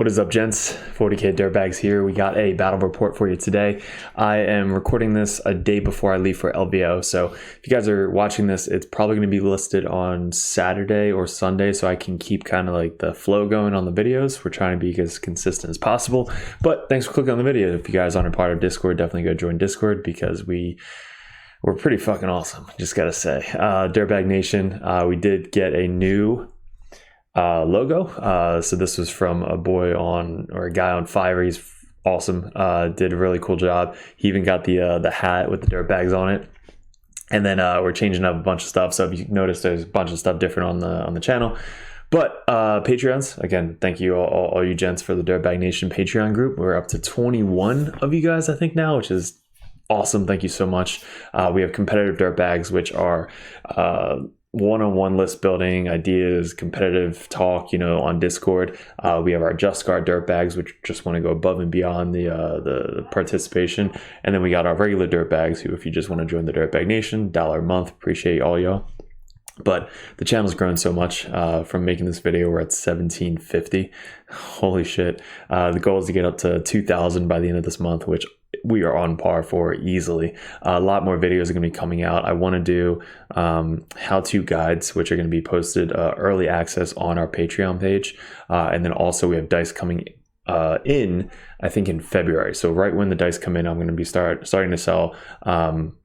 What is up, gents? 40k Dirtbags here. We got a battle report for you today. I am recording this a day before I leave for LVO, so if you guys are watching this, it's probably going to be listed on Saturday or Sunday, so I can keep kind of like the flow going on the videos. We're trying to be as consistent as possible, but thanks for clicking on the video. If you guys aren't a part of Discord, definitely go join Discord because we're pretty fucking awesome, just gotta say. Dirtbag Nation, we did get a new logo. So this was from a guy on Fiverr. He's awesome. Did a really cool job. He even got the hat with the dirt bags on it. And then we're changing up a bunch of stuff. So if you notice, there's a bunch of stuff different on the channel. But Patreons, again, thank you all you gents for the Dirtbag Nation Patreon group. We're up to 21 of you guys, I think now, which is awesome. Thank you so much. We have competitive dirtbags, which are one-on-one list building ideas, competitive talk, on Discord. We have our Justicar dirtbags, which just want to go above and beyond the participation, and then we got our regular dirtbags, who, if you just want to join the Dirtbag Nation, $1 a month, appreciate all y'all. But the channel's grown so much from making this video. We're at 1750. Holy shit. The goal is to get up to 2,000 by the end of this month, which we are on par for easily. A lot more videos are going to be coming out. I want to do how-to guides, which are going to be posted early access on our Patreon page. And then also we have dice coming in, I think, in February. So right when the dice come in, I'm going to be starting to sell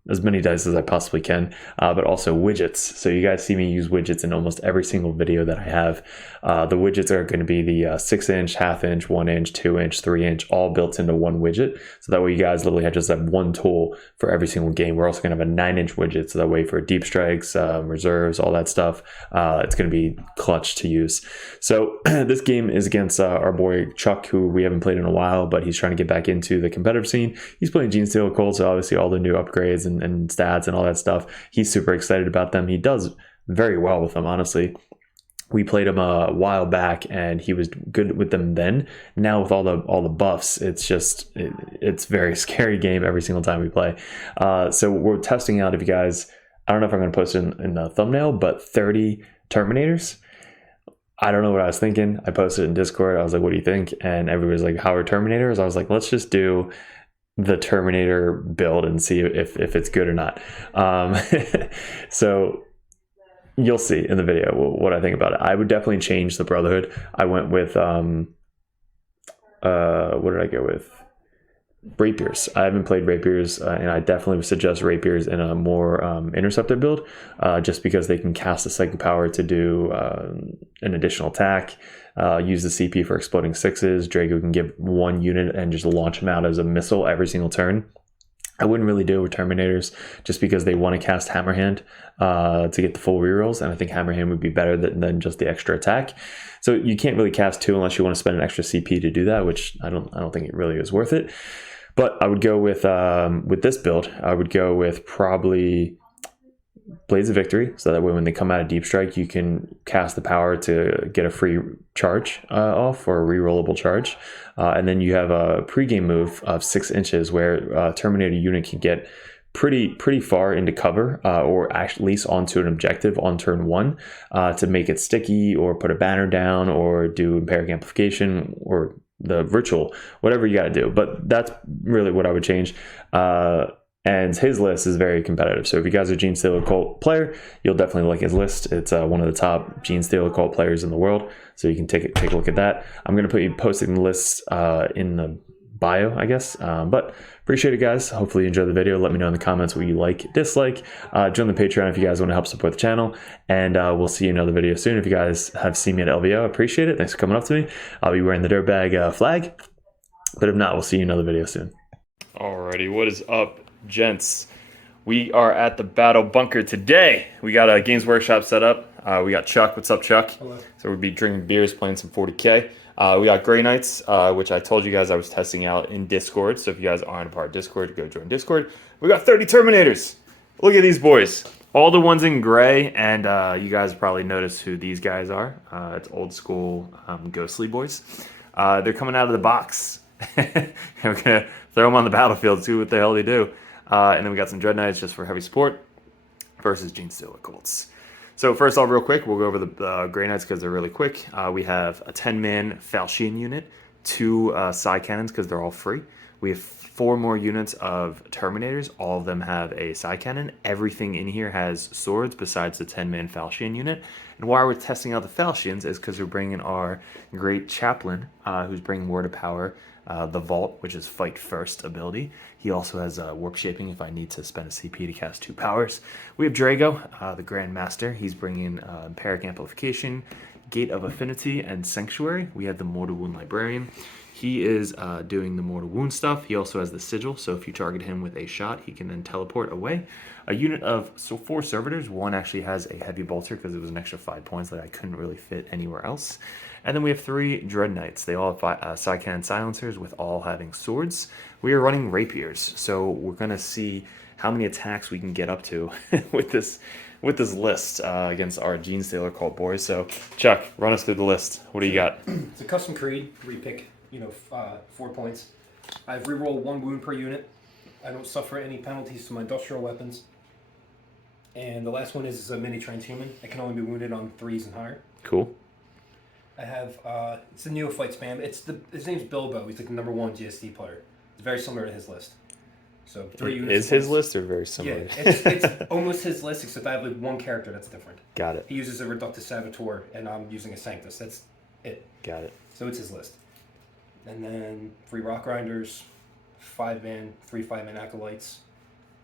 as many dice as I possibly can, but also widgets. So you guys see me use widgets in almost every single video that I have. The widgets are going to be the 6-inch, half-inch, 1-inch, 2-inch, 3-inch, all built into one widget. So that way you guys literally just have one tool for every single game. We're also going to have a 9-inch widget, so that way for deep strikes, reserves, all that stuff, it's going to be clutch to use. So this game is against our boy Chuck, who we haven't played in a while, but he's trying to get back into the competitive scene. He's playing Genestealer Cold, so obviously all the new upgrades and stats and all that stuff, he's super excited about them. He does very well with them, honestly. We played him a while back and he was good with them then. Now with all the buffs, it's a very scary game every single time we play. So we're testing out, if you guys, I don't know if I'm going to post it in the thumbnail, but 30 Terminators. I don't know what I was thinking. I posted it in Discord. I was like, what do you think? And everybody's like, how are Terminators? I was like, let's just do the Terminator build and see if it's good or not. So you'll see in the video what I think about it. I would definitely change the Brotherhood. I went with what did I go with? Rapiers. I haven't played Rapiers, and I definitely would suggest Rapiers in a more interceptor build, just because they can cast a psychic power to do an additional attack, use the CP for exploding 6s. Draco can give one unit and just launch them out as a missile every single turn. I wouldn't really do it with Terminators just because they want to cast Hammerhand to get the full rerolls, and I think Hammerhand would be better than just the extra attack. So you can't really cast 2 unless you want to spend an extra CP to do that, which I don't think it really is worth it. But I would go with this build, I would go with probably Blades of Victory, so that way when they come out of Deep Strike, you can cast the power to get a free charge off, or a rerollable charge. And then you have a pregame move of 6 inches where Terminator unit can get pretty far into cover, or at least onto an objective on turn 1, to make it sticky, or put a banner down, or do Empiric Amplification, or the ritual, whatever you got to do. But that's really what I would change. And his list is very competitive. So if you guys are Genestealer Cult player, you'll definitely like his list. It's one of the top Genestealer Cult players in the world. So you can take a look at that. I'm going to be posting the list in the bio, I guess. But appreciate it, guys. Hopefully you enjoyed the video. Let me know in the comments what you like, dislike. Join the Patreon if you guys want to help support the channel. And we'll see you in another video soon. If you guys have seen me at LVO, I appreciate it. Thanks for coming up to me. I'll be wearing the Dirtbag flag. But if not, we'll see you in another video soon. Alrighty, what is up, gents? We are at the Battle Bunker today. We got a Games Workshop set up. We got Chuck. What's up, Chuck? Hello. So we'll be drinking beers, playing some 40k. We got Grey Knights, which I told you guys I was testing out in Discord. So if you guys aren't a part of Discord, go join Discord. We got 30 Terminators. Look at these boys. All the ones in gray, and you guys probably noticed who these guys are. It's old school ghostly boys. They're coming out of the box. And we're going to throw them on the battlefield, see what the hell they do. And then we got some Dread Knights just for heavy support versus Genestealer Cults. So first off, real quick, we'll go over the Grey Knights because they're really quick. We have a 10-man Falchion unit, 2 side cannons because they're all free. We have 4 more units of Terminators. All of them have a side cannon. Everything in here has swords besides the 10-man Falchion unit. And why we're testing out the Falchions is because we're bringing our great Chaplain, who's bringing Word of Power, the Vault, which is Fight First ability. He also has Warp Shaping if I need to spend a CP to cast 2 powers. We have Drago, the Grand Master. He's bringing Empiric Amplification, Gate of Affinity, and Sanctuary. We have the Mortal Wound Librarian. He is doing the Mortal Wound stuff. He also has the Sigil, so if you target him with a shot, he can then teleport away. A unit of 4 Servitors. One actually has a Heavy Bolter because it was an extra 5 points that I couldn't really fit anywhere else. And then we have 3 Dread Knights. They all have side cannon silencers with all having swords. We are running Rapiers, so we're going to see how many attacks we can get up to with this list against our Gene Stealer cult boys. So, Chuck, run us through the list. What do you got? It's a custom creed where you pick, 4 points. I reroll 1 wound per unit. I don't suffer any penalties to my industrial weapons. And the last one is a mini transhuman. I can only be wounded on 3s and higher. Cool. I have it's a neophyte spam. His name's Bilbo. He's like the #1 GSC player. It's very similar to his list. So 3 units. Is his list or very similar? Yeah, it's almost his list, except I have like 1 character that's different. Got it. He uses a Reductus Saboteur, and I'm using a Sanctus. That's it. Got it. So it's his list. And then 3 Rock Grinders, 5-man, 3 5-man Acolytes.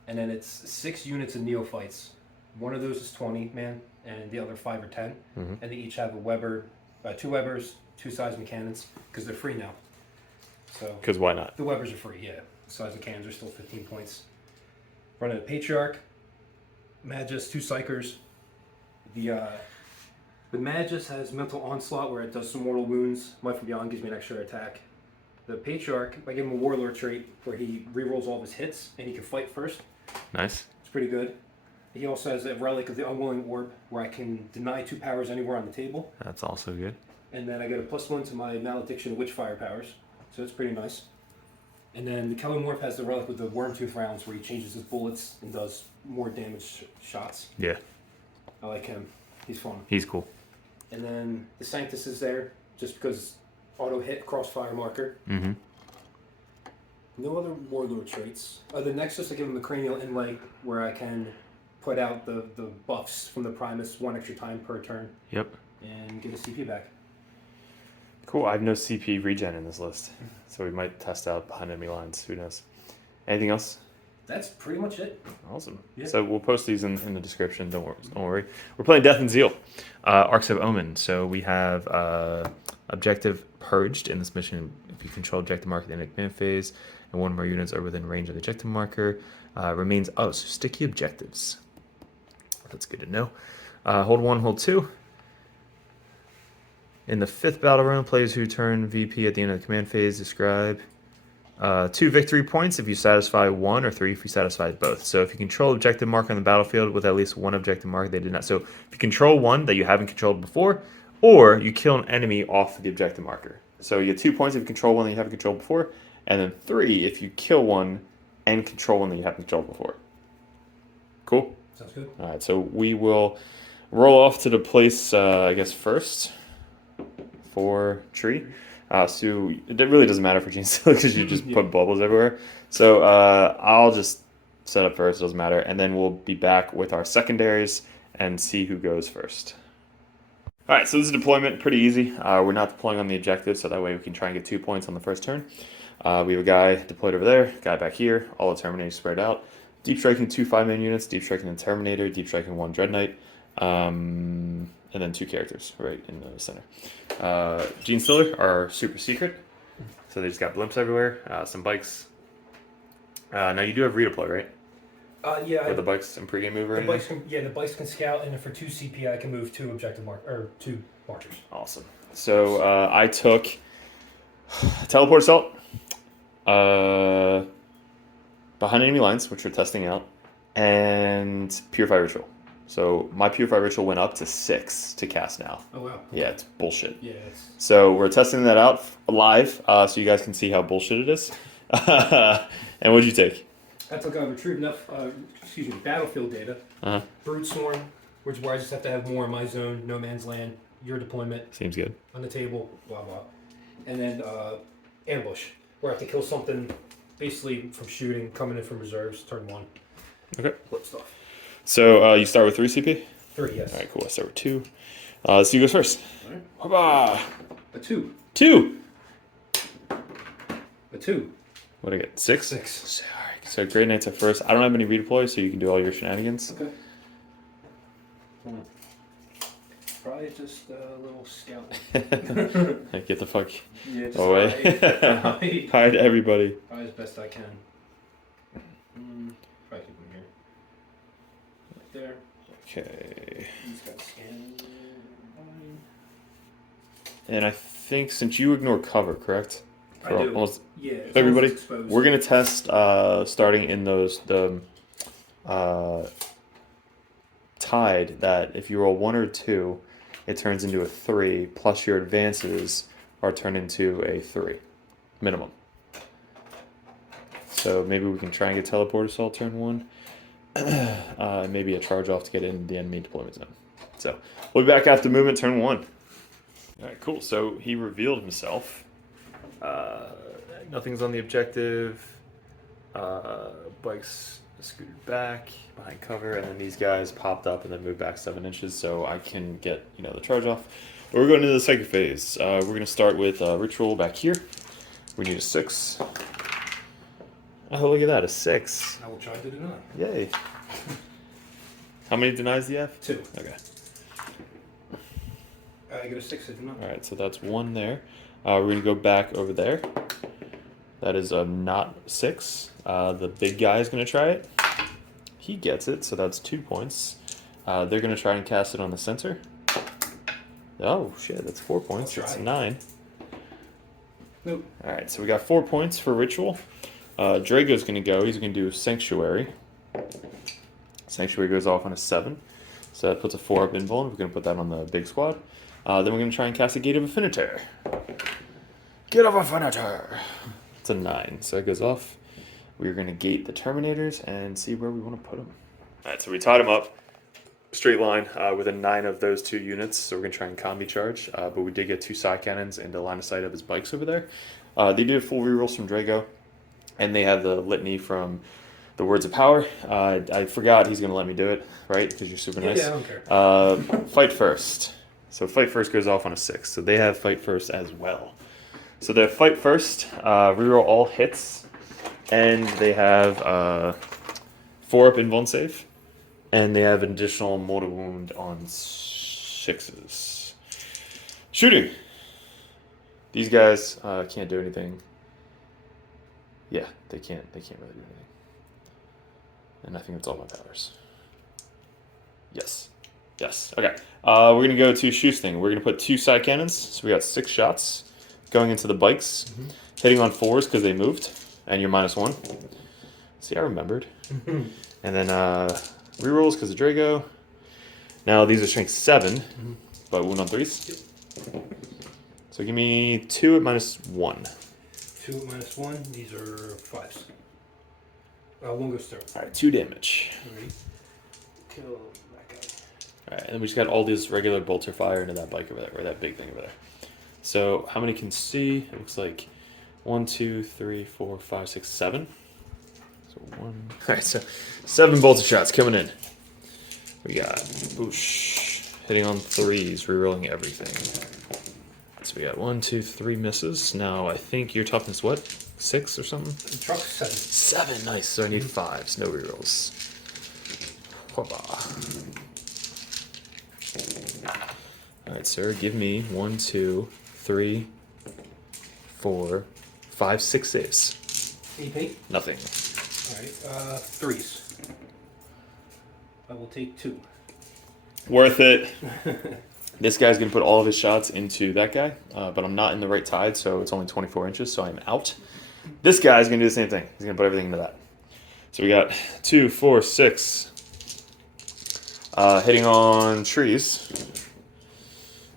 And then it's 6 units of Neophytes. One of those is 20-man, and the other 5 or 10. Mm-hmm. And they each have a Weber, 2 Webers, 2 seismic cannons, because they're free now. So because why not? The Webers are free, yeah. Seismic cannons are still 15 points. Running a Patriarch, Magus, 2 Psychers. The Magus has Mental Onslaught, where it does some mortal wounds. Might from Beyond gives me an extra attack. The Patriarch, I give him a Warlord trait, where he rerolls all of his hits, and he can fight first. Nice. It's pretty good. He also has a Relic of the Unwilling Orb, where I can deny 2 powers anywhere on the table. That's also good. And then I get a +1 to my Malediction Witchfire powers, so it's pretty nice. And then the Kellermorph has the Relic with the Wormtooth rounds, where he changes his bullets and does more damage shots. Yeah. I like him. He's fun. He's cool. And then the Sanctus is there, just because auto hit, crossfire marker. Mm-hmm. No other Warlord traits. The Nexus, I give him the Cranial Inlay, where I can put out the buffs from the Primus 1 extra time per turn. Yep. And get a CP back. Cool. I have no CP regen in this list, so we might test out behind enemy lines. Who knows? Anything else? That's pretty much it. Awesome. Yeah. So we'll post these in the description. Don't worry. We're playing Death and Zeal, Arks of Omen. So we have objective purged in this mission. If you control objective marker at the end of command phase, and 1 of our units are within range of the objective marker, remains. So sticky objectives. That's good to know. Hold 1, hold 2. In the 5th battle round, players who turn VP at the end of the command phase describe 2 victory points if you satisfy 1, or 3 if you satisfy both. So if you control objective marker on the battlefield with at least 1 objective marker, they did not. So if you control 1 that you haven't controlled before, or you kill an enemy off the objective marker. So you get 2 points if you control 1 that you haven't controlled before, and then 3 if you kill 1 and control 1 that you haven't controlled before. Cool? Sounds good. All right, so we will roll off to the place, I guess, first for tree. So it really doesn't matter for Gene Stealer because you just put bubbles everywhere. So I'll just set up first, doesn't matter. And then we'll be back with our secondaries and see who goes first. All right, so this is deployment, pretty easy. We're not deploying on the objective, so that way we can try and get 2 points on the first turn. We have a guy deployed over there, guy back here, all the Terminators spread out. Deep striking 2 5-man units, deep striking a Terminator, deep striking 1 Dread Knight, and then 2 characters right in the center. Gene Stealer are super secret, so they just got blimps everywhere, some bikes. Now you do have redeploy, right? Yeah. Or the bikes in pregame move or anything? The bikes can scout, and for 2 CP, I can move 2 objective or 2 markers. Awesome. So I took Teleport Assault, Behind Enemy Lines, which we're testing out, and Purify Ritual. So my Purify Ritual went up to 6 to cast now. Oh, wow. Yeah, it's bullshit. Yeah. So we're testing that out live, so you guys can see how bullshit it is. And what'd you take? I took Retrieve enough, battlefield data. Brute Swarm, which is where I just have to have more in my zone, no man's land, your deployment. Seems good. On the table, blah, blah. And then ambush, where I have to kill something basically from shooting, coming in from reserves, turn 1. Okay. Flip stuff. So you start with 3 CP? 3, yes. All right, cool. I start with 2. So you go first. All right. Hoppa! A 2. 2! A 2. What'd I get? 6? 6. Sorry. So Grey Knights are first. I don't have any redeploy, so you can do all your shenanigans. Okay. Probably just a little scout. Get the fuck Yeah, away. Hide everybody. Probably as best I can. Probably keep them here. Right there. Okay. He's got scan. And I think since you ignore cover, correct? For I do. Almost Yeah. everybody. We're gonna test starting in the tide that if you roll 1 or 2, it turns into a 3, plus your advances are turned into a 3 minimum. So maybe we can try and get teleport assault turn 1. Maybe a charge off to get in the enemy deployment zone. So we'll be back after movement turn 1. All right, cool. So he revealed himself. Nothing's on the objective. Bikes scooted back behind cover, and then these guys popped up and then moved back 7 inches, so I can get the charge off. But we're going into the psychic phase. We're going to start with ritual back here. We need a 6. Oh, look at that, a 6. I will try to deny. Yay. How many denies do you have? 2. Okay. I get a 6, I do not. All right, so that's 1 there. We're going to go back over there. That is a not 6. The big guy is going to try it. He gets it, so that's 2 points. They're going to try and cast it on the center. Oh, shit, that's 4 points. That's 9. Nope. All right, so we got 4 points for ritual. Drago's going to go. He's going to do Sanctuary. Sanctuary goes off on a 7. So that puts a 4 up invuln. We're going to put that on the big squad. Then we're going to try and cast a Gate of Affinity. Gate of Affinity! It's a 9, so it goes off. We're going to gate the Terminators and see where we want to put them. All right, so we tied them up. Straight line within 9 of those 2 units, so we're going to try and combi charge. But we did get 2 side cannons into line of sight of his bikes over there. They did full rerolls from Drago, and they have the litany from the Words of Power. I forgot he's going to let me do it, right? Because you're super nice. Yeah, I don't care. Fight first. So fight first goes off on a 6. So they have fight first as well. So they have fight first, reroll all hits, and they have 4 up invuln save, and they have an additional mortal wound on 6s. Shooting. These guys can't do anything. Yeah, they can't really do anything. And I think that's all my powers. Yes. Okay. We're gonna go to Shoesting. We're gonna put 2 side cannons. So we got 6 shots going into the bikes, hitting on 4s because they moved, and you're -1. See, I remembered. And then rerolls because of Drago. Now these are strength 7, but wound on 3s. So give me 2 at -1. 2 at -1. These are 5s. 1 goes through. All right, 2 damage. Alright. Kill that guy. All right, and then we just got all these regular bolter fire into that bike over there, or that big thing over there. So how many can see? It looks like 1, 2, 3, 4, 5, 6, 7. So 1. All right, so 7 bolter shots coming in. We got boosh hitting on 3s, rerolling everything. So we got 1, 2, 3 misses. Now I think your toughness what? 6 or something? The truck's 7. 7, nice. So I need 5s, no rerolls. All right, sir. Give me 1, 2, 3, 4, 5, 6 saves. EP? Nothing. Alright, 3s. I will take 2. Worth it. This guy's going to put all of his shots into that guy, but I'm not in the right tide, so it's only 24 inches, so I'm out. This guy's going to do the same thing. He's going to put everything into that. So we got 2, 4, 6. Hitting on trees.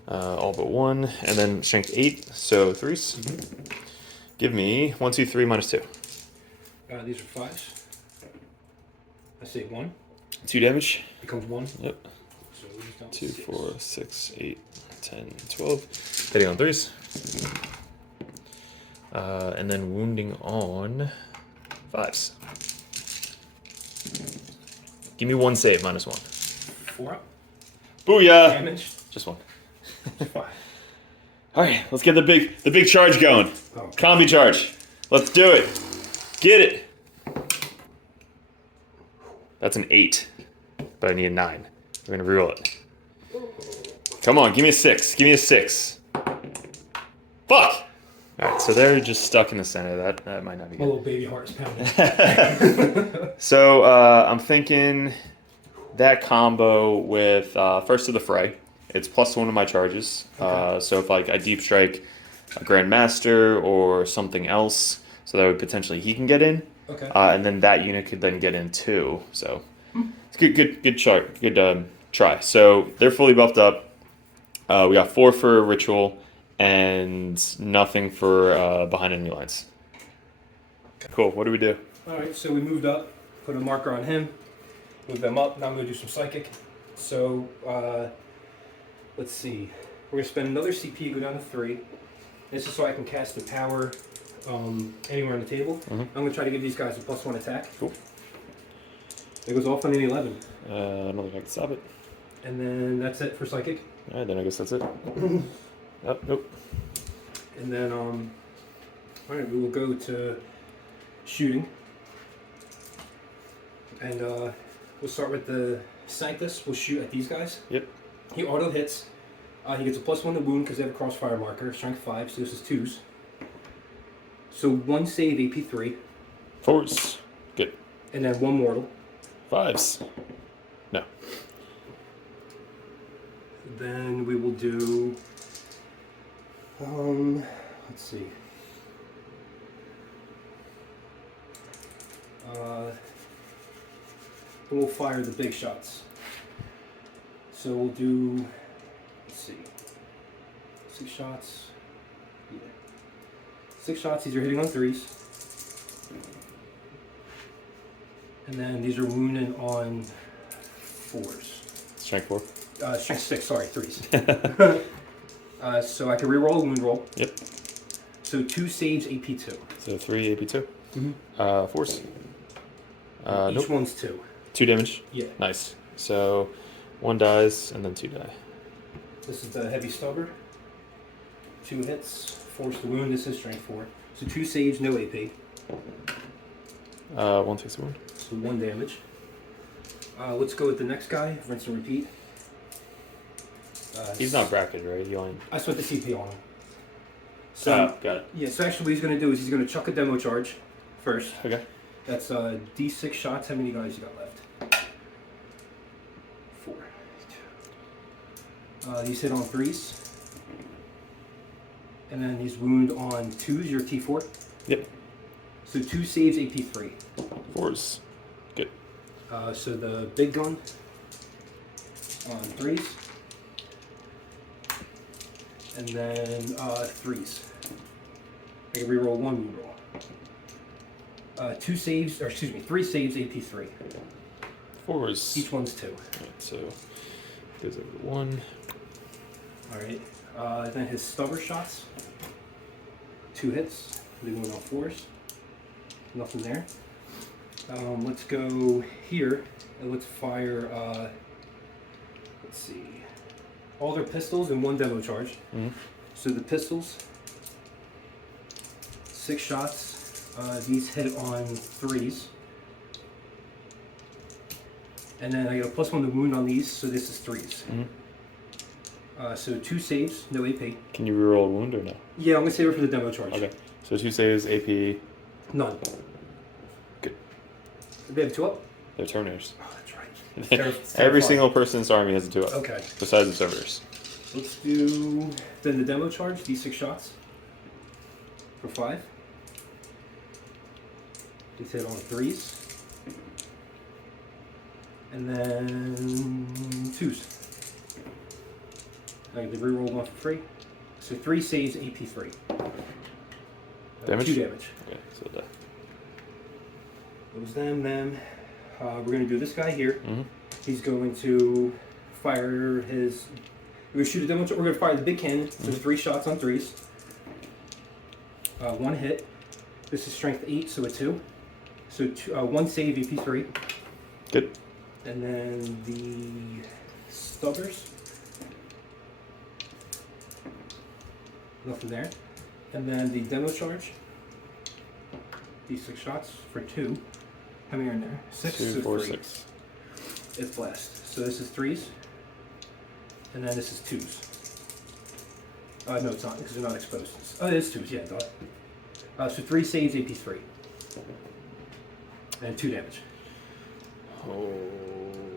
All but 1. And then strength 8, so 3s. Give me 1, 2, 3, -2. These are 5s. I say 1. 2 damage. Becomes 1. Yep. So he's down 2, 6. 4, 6, 8, 10, 12. Hitting on 3s. And then wounding on 5s. Give me 1 save, -1. 4 up. Booyah! Damage. Just 1. 5. All right, let's get the big charge going. Oh. Combi charge. Let's do it. Get it. That's an 8, but I need a 9. We're gonna reroll it. Come on, give me a 6. Give me a 6. Fuck. All right, so they're just stuck in the center. That might not be My good. little baby heart is pounding. So I'm thinking that combo with First of the Fray. It's +1 of my charges. Okay. So if like I deep strike a Grandmaster or something else, so that would potentially he can get in. Okay. And then that unit could then get in too. So it's good chart, good try. So they're fully buffed up. We got 4 for ritual and nothing for behind enemy lines. Cool. What do we do? All right, so we moved up, put a marker on him, move them up. Now I'm going to do some psychic. So let's see. We're going to spend another CP, go down to 3. This is so I can cast the power anywhere on the table. I'm going to try to give these guys a +1 attack. Cool. It goes off on an 11. I don't think I can stop it. And then that's it for psychic. All right, then I guess that's it. Oh, nope. And then, all right, we will go to shooting. And we'll start with the Sanctus. We'll shoot at these guys. Yep. He auto hits. He gets a +1 to wound because they have a crossfire marker, strength 5, so this is 2s. So 1 save, AP 3. 4s. Good. And then 1 mortal. 5s. No. Then we will do, let's see. We'll fire the big shots. So we'll do, let's see, 6 shots. Yeah. 6 shots, these are hitting on 3s. And then these are wounding on 4s. Strength 4. Strength 6, sorry, 3s. So I can reroll a wound roll. Yep. So 2 saves, AP 2. So 3 AP2. 4s. Each Nope. one's 2. 2 damage. Yeah. Nice. So 1 dies and then 2 die. This is the heavy stubber. 2 hits, force the wound. This is strength 4. So 2 saves, no AP. 1 takes a wound. So 1 damage. Let's go with the next guy. Rinse and repeat. He's not bracketed, right? You only... I spent the CP on him. So got it. yeah. So actually, what he's going to do is he's going to chuck a demo charge first. Okay. That's D6 shots. How many guys you got left? 4. These hit on 3s. And then these wound on 2s, your T4. Yep. So 2 saves, AP 3. 4s. Good. So the big gun on 3s. And then 3s. I can reroll 1 wound roll. 2 saves, or excuse me, 3 saves, AP 3. 4s. Each one's 2. Alright, so goes over to 1. Alright. Then his stubber shots. 2 hits. They went on 4s. Nothing there. Let's go here and let's fire, let's see, all their pistols in 1 demo charge. So the pistols, 6 shots. These hit on 3s. And then I get a +1 to wound on these, so this is 3s. So 2 saves, no AP. Can you reroll a wound or no? Yeah, I'm gonna save it for the demo charge. Okay. So 2 saves, AP. None. Good. They have 2 up? They're Terminators. Oh, that's right. Every single person in this army has a 2 up. Okay. Besides the servitors. Let's do then the demo charge, D6 shots for 5. These hit on 3s. And then 2s. I get the reroll 1 for free. So 3 saves, AP 3. Damage? 2 damage. Okay, so that. It was them. We're going to do this guy here. He's going to fire his... We're going to shoot a demo. We're going to fire the big cannon. So 3 shots on 3s. 1 hit. This is strength 8, so a 2. So 1 save, AP 3. Good. And then the stubbers. Nothing there. And then the demo charge. These 6 shots for 2. How many are in there? 6, 2, so 4, 3. 6. It's blast. So this is 3s. And then this is 2s. No, it's not, because they're not exposed. Oh, it is 2s, yeah, duh. So 3 saves, AP 3. And 2 damage. Oh,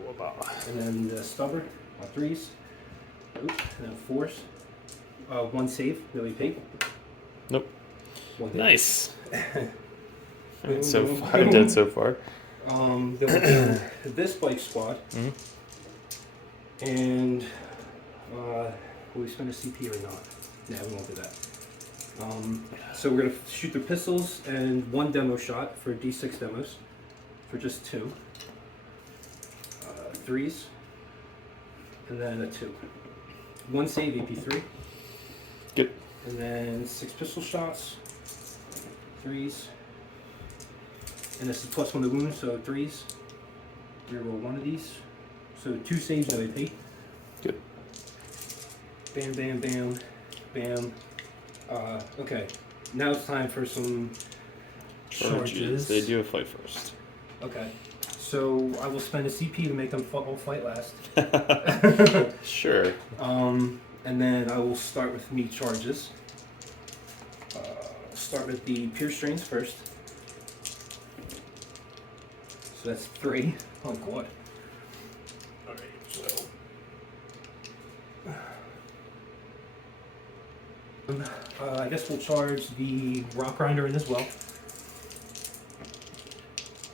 about. And then the stubber on 3s. Oops. And then 4s. 1 save, no AP. Nope. 1 damage. Nice. So far, dead so far. Then we'll do this bike squad. Mm-hmm. And will we spend a CP or not? No, we won't do that. So we're gonna shoot the pistols and 1 demo shot for D6 demos for just 2. 3s, and then a 2. 1 save, AP 3. Good. And then 6 pistol shots, 3s. And this is +1 to wound, so 3s. Reroll 1 of these. So 2 saves, no AP. Good. Bam, bam, bam, bam. Okay, now it's time for some charges. They do a fight first. Okay, so I will spend a CP to make them all fight last. Sure. And then I will start with meat charges. Start with the pierce strains first. So that's 3. Oh god. Alright, so. I guess we'll charge the rock grinder in as well.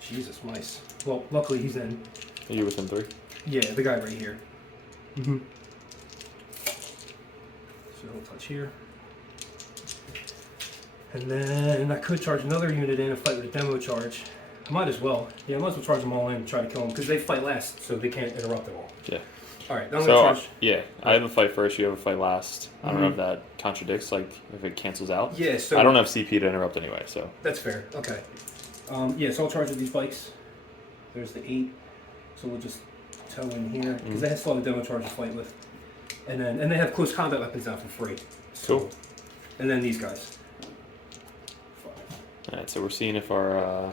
Jesus, mice. Well, luckily he's in. Are you within 3? Yeah, the guy right here. Mm-hmm. So he'll touch here. And then I could charge another unit in and fight with a demo charge. I might as well. Yeah, I might as well charge them all in and try to kill them because they fight last, so they can't interrupt at all. Yeah. Alright, I'm So, gonna charge. yeah, I have a fight first, you have a fight last. I don't know if Mhm. that contradicts, like, if it cancels out. Yeah, so I don't have CP to interrupt anyway, so. that's fair. Okay. Yeah, so I'll charge with these bikes. There's the 8. So we'll just tow in here because they still have a demo charge to fight with. And they have close combat weapons now for free. So, Cool. And then these guys. Alright, so we're seeing if our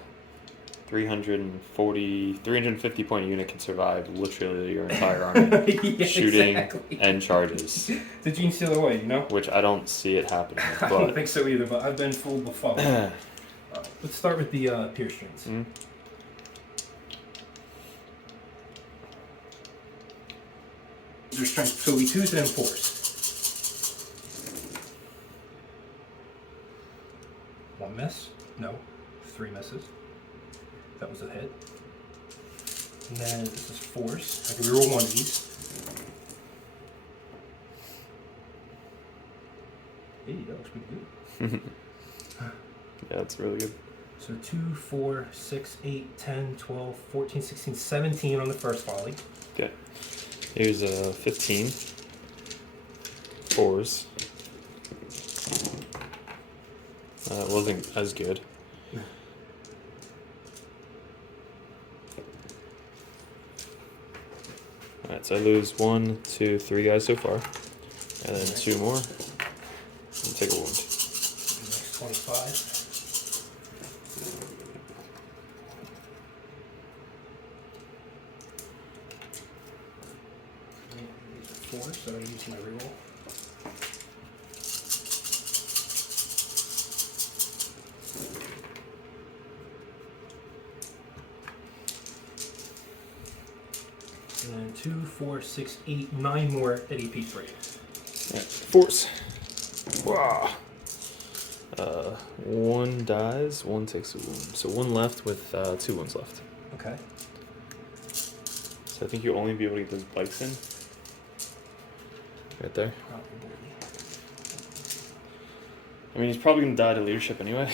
350 point unit can survive literally your entire army. Yeah, Shooting exactly. and charges. The gene steal away, you know? Which I don't see it happening. I don't But think so either, but I've been fooled before. Let's start with the pierce strings. Mhm. Their strength, so we 2s and 4s. 1 miss? No. 3 misses. That was a hit. And then this is 4s. I can reroll 1 of these. Hey, that looks pretty good. yeah, it's really good. So 2, 4, 6, 8, 10, 12, 14, 16, 17 on the first volley. Okay. Here's a 15. 4s. It wasn't as good. Alright, so I lose 1, 2, 3 guys so far. And then 2 more. And take a wound. Next 25. These are 4, so I use my reroll. And then 2, 4, 6, 8, 9 more at AP3. Alright, 4s. Wow. 1 dies, 1 takes a wound. So 1 left with 2 wounds left. Okay. So I think you'll only be able to get those bikes in. Right there. Probably. I mean, he's probably going to die to leadership anyway.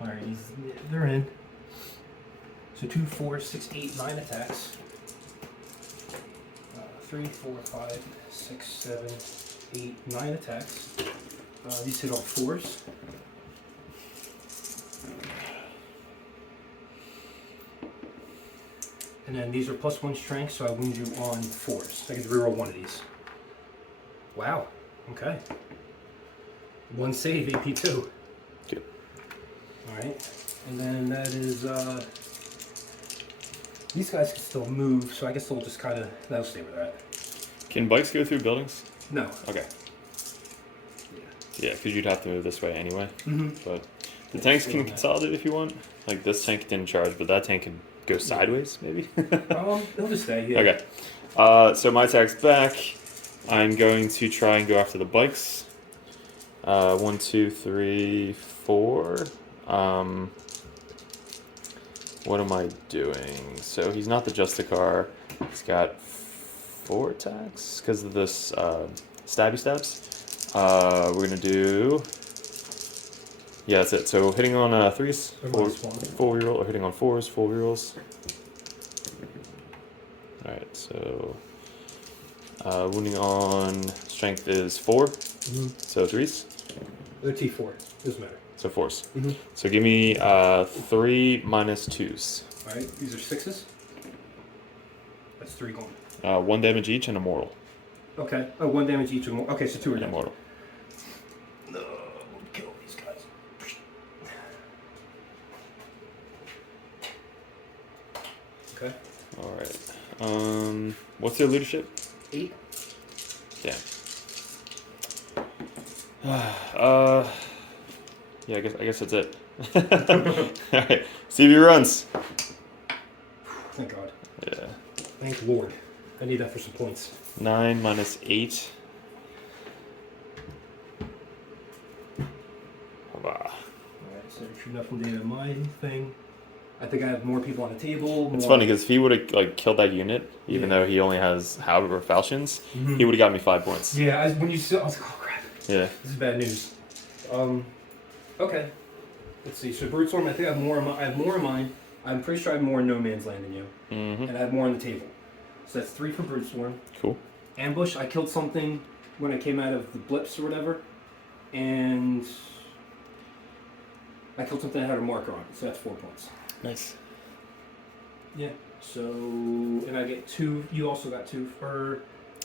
Alright, they're in. So 2, 4, 6, 8, 9 attacks. 3, 4, 5, 6, 7, 8, 9 attacks. These hit on 4s. And then these are +1 strength, so I wound you on 4s. I get to reroll one of these. Wow. Okay. 1 save, AP2. Good. Alright. And then that is, these guys can still move, so I guess they'll just kind of, that'll stay where they're at. Can bikes go through buildings? No. Okay. Yeah, because you'd have to move this way anyway. Mm-hmm. But the tanks can consolidate if you want. Like this tank didn't charge, but that tank can go sideways, maybe. They'll just stay, yeah. Okay. So my attack's back. I'm going to try and go after the bikes. 1, 2, 3, 4. What am I doing? So he's not the Justicar. He's got 4 attacks because of this stabby stabs. We're gonna do. Yeah, that's it. So hitting on 3s, 4 reroll, or hitting on 4s, 4 rerolls. Alright, so wounding on strength is 4, so 3s. They're T4, doesn't matter. So 4s. So give me 3 minus 2s. Alright, these are 6s. That's 3 going. 1 damage each and a mortal. Okay. Oh, 1 damage each. Okay, so 2 are dead. Mortal. No, we'll kill these guys. Okay. Alright. What's their leadership? 8. Damn. Yeah, I guess that's it. Alright. CV runs. Thank God. Yeah. Thank Lord. I need that for some points. 9 minus 8. Alright, so true enough from the end of my thing. I think I have more people on the table. It's funny because if he would have like killed that unit, even though he only has Halberd or falchions, he would have got me 5 points. Yeah, when you said, I was like, oh crap. Yeah. This is bad news. Okay. Let's see. So Brutestorm, I think I have more. I have more in mine. I'm pretty sure I have more in No Man's Land than you, and I have more on the table. So that's 3 for Brutestorm. Cool. Ambush. I killed something when I came out of the blips or whatever, and I killed something that had a marker on it. So that's 4 points. Nice. Yeah. So, and I get 2. You also got 2 for.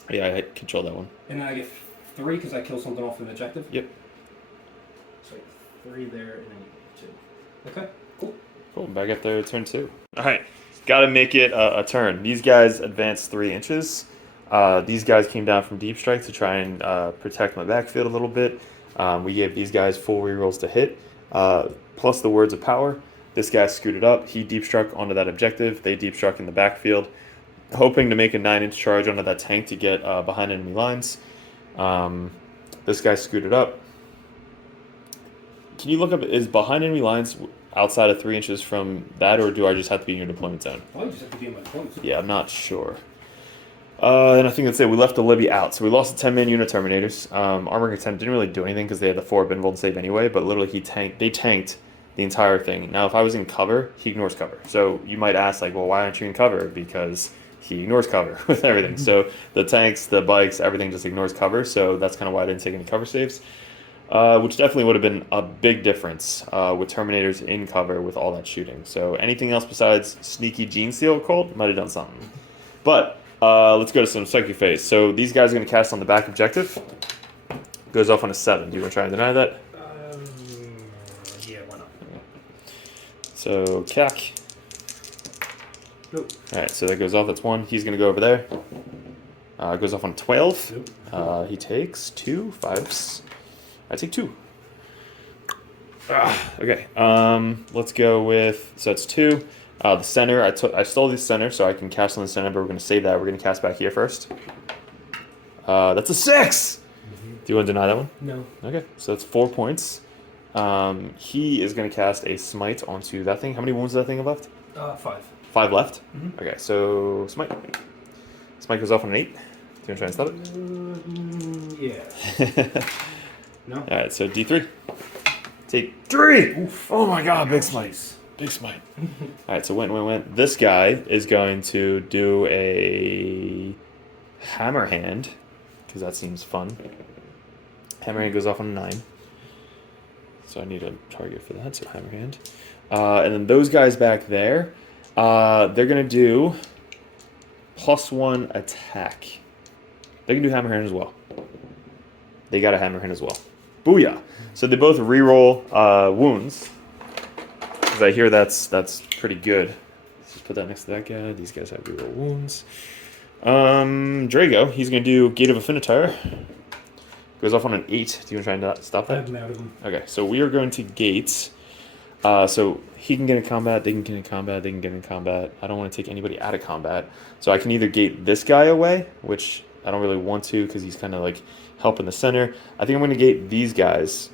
Yeah, I control that one. And then I get 3 because I killed something off an objective. Yep. So 3 there, and then you get 2. Okay. Cool. Cool. Back up there, turn 2. All right. Got to make it a turn. These guys advanced 3 inches. These guys came down from deep strike to try and protect my backfield a little bit. We gave these guys full rerolls to hit, plus the words of power. This guy scooted up. He deep struck onto that objective. They deep struck in the backfield, hoping to make a 9-inch charge onto that tank to get behind enemy lines. This guy scooted up. Can you look up, is behind enemy lines outside of 3 inches from that, or do I just have to be in your deployment zone? I just have to be in my deployment zone. Yeah, I'm not sure. And I think that's it. We left the Libby out. So we lost the 10-man unit Terminators. Armoring 10 didn't really do anything because they had the 4 Binvold save anyway, but literally they tanked the entire thing. Now, if I was in cover, he ignores cover. So you might ask, like, well, why aren't you in cover? Because he ignores cover with everything. So the tanks, the bikes, everything just ignores cover. So that's kind of why I didn't take any cover saves, which definitely would have been a big difference with Terminators in cover with all that shooting. So anything else besides sneaky Gene Steal Cold might have done something. But let's go to some Psychic Phase. So these guys are going to cast on the back objective. Goes off on a 7. Do you want to try and deny that? Yeah, why not? So, CAC. Nope. Alright, so that goes off. That's 1. He's going to go over there. Goes off on 12. Nope. He takes 2 5s. I take 2. Okay. Let's go with... So that's 2. The center, I stole the center, so I can cast on the center, but we're going to save that. We're going to cast back here first. That's a 6! Do you want to deny that one? No. Okay, so that's 4 points. He is going to cast a smite onto that thing. How many wounds does that thing have left? 5. 5 left? Okay, so smite. Smite goes off on an 8. Do you want to try and stop it? Yeah. No? Alright, so D3. Take 3! Oof. Oh my god, big smite. Big smite. Alright, so went. This guy is going to do a hammer hand, because that seems fun. Hammerhand goes off on a 9. So I need a target for that, so Hammerhand. And then those guys back there, they're going to do +1 attack. They can do Hammerhand as well. They got a Hammerhand as well. Booyah! So they both reroll wounds. Because I hear that's pretty good. Let's just put that next to that guy. These guys have reroll wounds. Drago, he's going to do Gate of Affinitire. Goes off on an 8. Do you want to try and stop that? I have him out of him. Okay, so we are going to gate. So he can get in combat, they can get in combat, they can get in combat. I don't want to take anybody out of combat. So I can either gate this guy away, which I don't really want to because he's kind of like helping the center. I think I'm going to gate these guys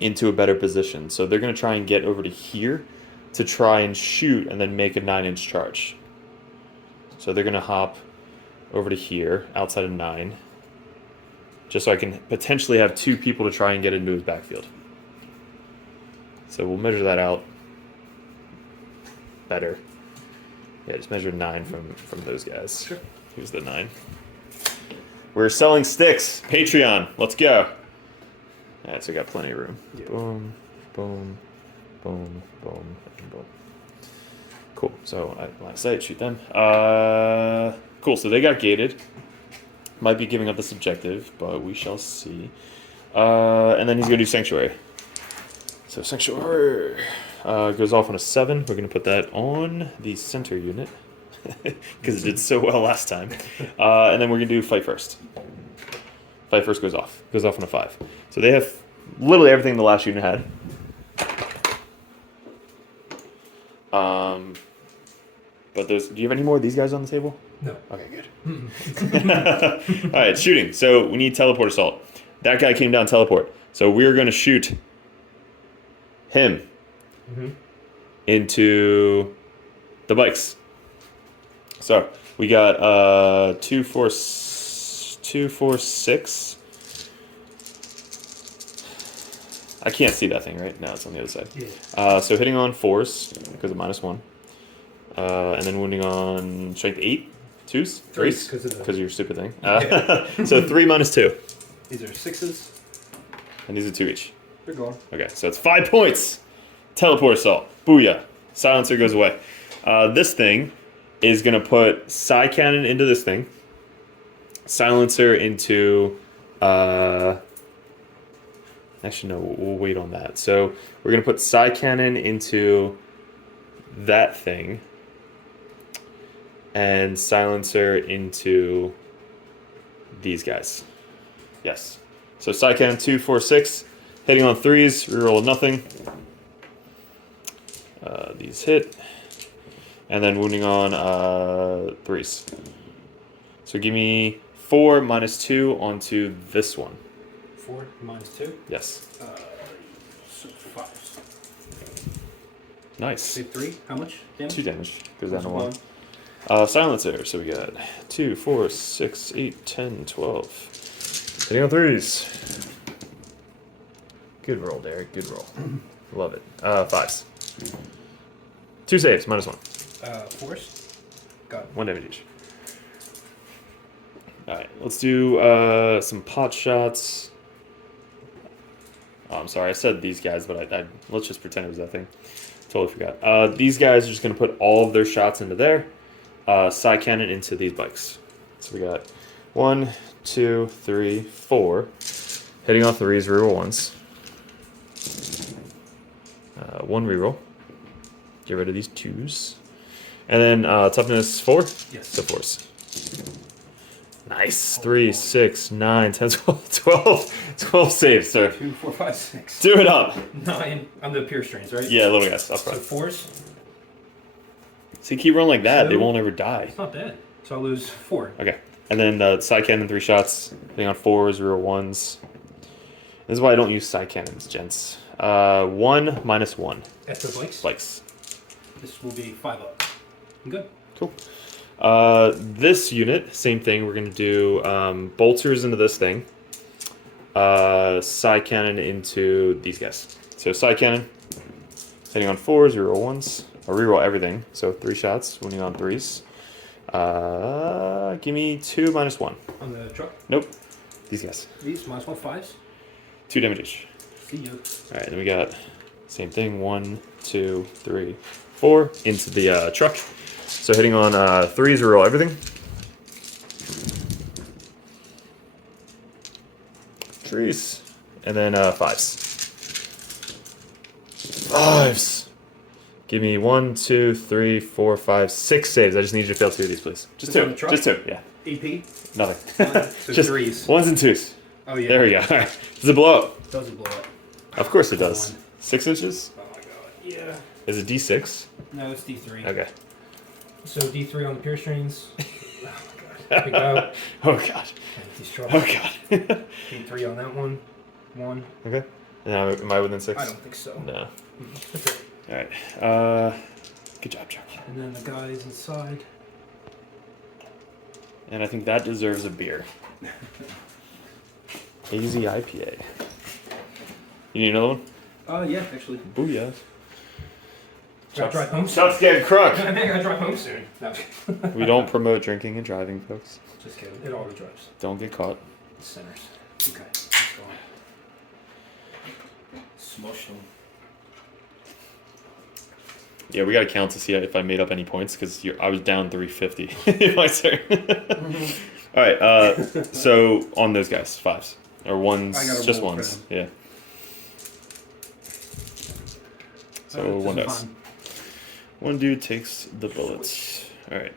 into a better position. So they're going to try and get over to here to try and shoot and then make a 9-inch charge. So they're going to hop over to here, outside of 9. Just so I can potentially have 2 people to try and get into his backfield. So we'll measure that out better. Yeah, just measure 9 from those guys. Sure. Here's the 9. We're selling sticks. Patreon. Let's go. All right, so we got plenty of room. Yeah. Boom, boom, boom, boom, and boom. Cool. So line of sight, shoot them. Cool. So they got gated. Might be giving up this objective, but we shall see. And then he's going to do Sanctuary. So Sanctuary goes off on a 7. We're going to put that on the center unit because it did so well last time. And then we're going to do Fight First. Fight First goes off. Goes off on a 5. So they have literally everything the last unit had. But do you have any more of these guys on the table? No. Okay, good. All right, shooting. So we need teleport assault. That guy came down teleport. So we're going to shoot him into the bikes. So we got 2, 4, 6. I can't see that thing, right? No, it's on the other side. Yeah. So hitting on 4s because of -1. And then wounding on strength 8. 2s? 3s? Because of your stupid thing. So 3 -2. These are 6s. And these are 2 each. They're gone. Okay, so it's 5 points. Teleport assault. Booyah. Silencer goes away. This thing is going to put Psy Cannon into this thing. Silencer into... actually, no, we'll wait on that. So we're going to put Psy Cannon into that thing. And Silencer into these guys. Yes. So Psy Cannon 2, 4, 6. Hitting on 3s, reroll nothing. These hit. And then wounding on 3s. So give me 4 -2 onto this one. 4 -2? Yes. So 5s. Nice. Say 3. How much damage? 2 damage. Goes down to 1. 1. Silencer. So we got 2, 4, 6, 8, 10, 12. Hitting on 3s. Good roll, Derek. Good roll. Love it. 5s. 2 saves, -1. 4s? Got it. 1 damage each. Alright, let's do some pot shots. Oh, I'm sorry, I said these guys, but I let's just pretend it was that thing. Totally forgot. These guys are just going to put all of their shots into there. Psy Cannon into these bikes. So we got 1, 2, 3, 4. Hitting on 3s, reroll 1s. 1 reroll. Get rid of these 2s. And then toughness 4? Yes. So 4s. Nice. 3, 6, 9, 10, 12. 12 saves, sir. 2, 4, 5, 6. Do it up. 9 on the pure strains, right? Yeah, little guys. Up So front. 4s? So you keep rolling like that, they 2. won't ever die. It's not bad. So I'll lose 4. Okay. And then Psy Cannon 3 shots. Hitting on 4s, reroll 1s. This is why I don't use Psy Cannons, gents. 1 -1. At the bikes? Bikes. This will be 5 up. I'm good. Cool. This unit, same thing. We're going to do bolters into this thing. Psy Cannon into these guys. So Psy Cannon, hitting on 4s, reroll 1s. Or reroll everything. So 3 shots, wounding on 3s. Give me 2 -1. On the truck? Nope. These guys. These minus 1 5s. 2 damage each. See you. All right, then we got same thing. 1, 2, 3, 4 into the truck. So hitting on 3s, we roll everything. Trees, and then 5s. 5s. Give me 1, 2, 3, 4, 5, 6 saves. I just need you to fail 2 of these, please. Just 2. Just 2. Yeah. EP. Nothing. So just 3s. 1s and 2s. Oh yeah. There we go. All right. Does it blow up? Does it blow up? Of course it does. 6 inches. Oh my god. Yeah. Is it D6? No, it's D3. Okay. So D3 on the pierce strings. Oh my god. Here we go. Oh god. Oh god. D3 on that one. 1. Okay. Now, am I within 6? I don't think so. No. That's it. All right. Good job, Chuck. And then the guys inside. And I think that deserves a beer. AZ IPA. You need another one? Yeah, actually. Booyah. Gotta drive home soon. Chuck's getting crunk. I think I gotta drive home soon. No. We don't promote drinking and driving, folks. Just kidding. It already drives. Don't get caught. Sinners. Okay. Let's go on. Smush them. Yeah, we gotta count to see if I made up any points because I was down 350 in my turn. All right. So on those guys, 5s or 1s, just 1s. Yeah. So 1 dice. 1 dude takes the bullets. All right.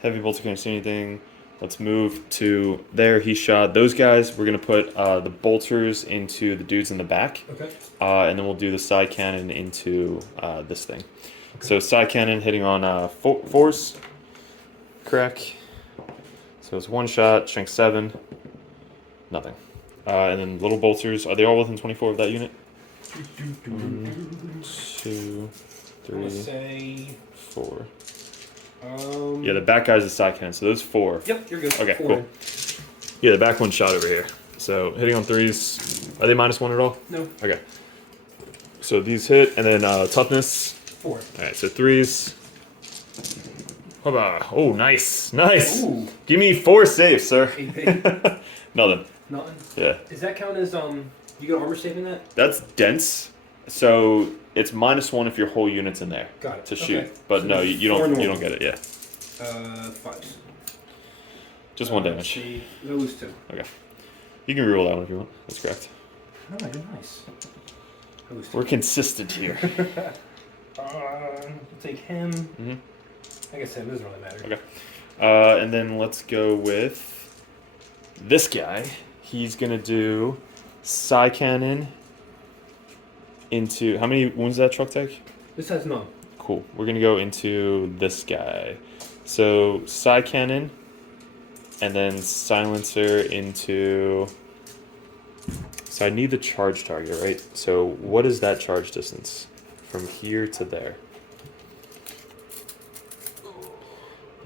Heavy bolts can't see anything. Let's move to there. He shot those guys. We're going to put the bolters into the dudes in the back. Okay. And then we'll do the side cannon into this thing. Okay. So side cannon hitting on 4s. Crack. So it's 1 shot, strength 7. Nothing. And then little bolters. Are they all within 24 of that unit? 1, 2, 3, 4. Yeah, the back guy's the side cannon, so those 4. Yep, you're good. Okay, 4. cool. Yeah, the back one shot over here. So hitting on 3s. Are they -1 at all? No. Okay. So these hit, and then toughness. 4. All right, so 3s. Hubba. Oh, nice, nice. Ooh. Give me 4 saves, sir. AP. Nothing. Nothing. Yeah. Does that count as you get armor saving that? That's dense. So it's -1 if your whole unit's in there. Got it. To shoot. Okay. But So no, you don't get it. Yeah. 5s. Just 1 damage. Let's see. No, lose 2. Okay. You can reroll that one if you want. That's correct. Oh, you're nice. I lose 2. We're consistent here. We'll take him. Mm-hmm. I guess him doesn't really matter. Okay. And then let's go with this guy. He's gonna do Psy Cannon into how many wounds does that truck take? This has none. Cool. We're gonna go into this guy. So Psy Cannon, and then Silencer into. So I need the charge target, right? So what is that charge distance from here to there?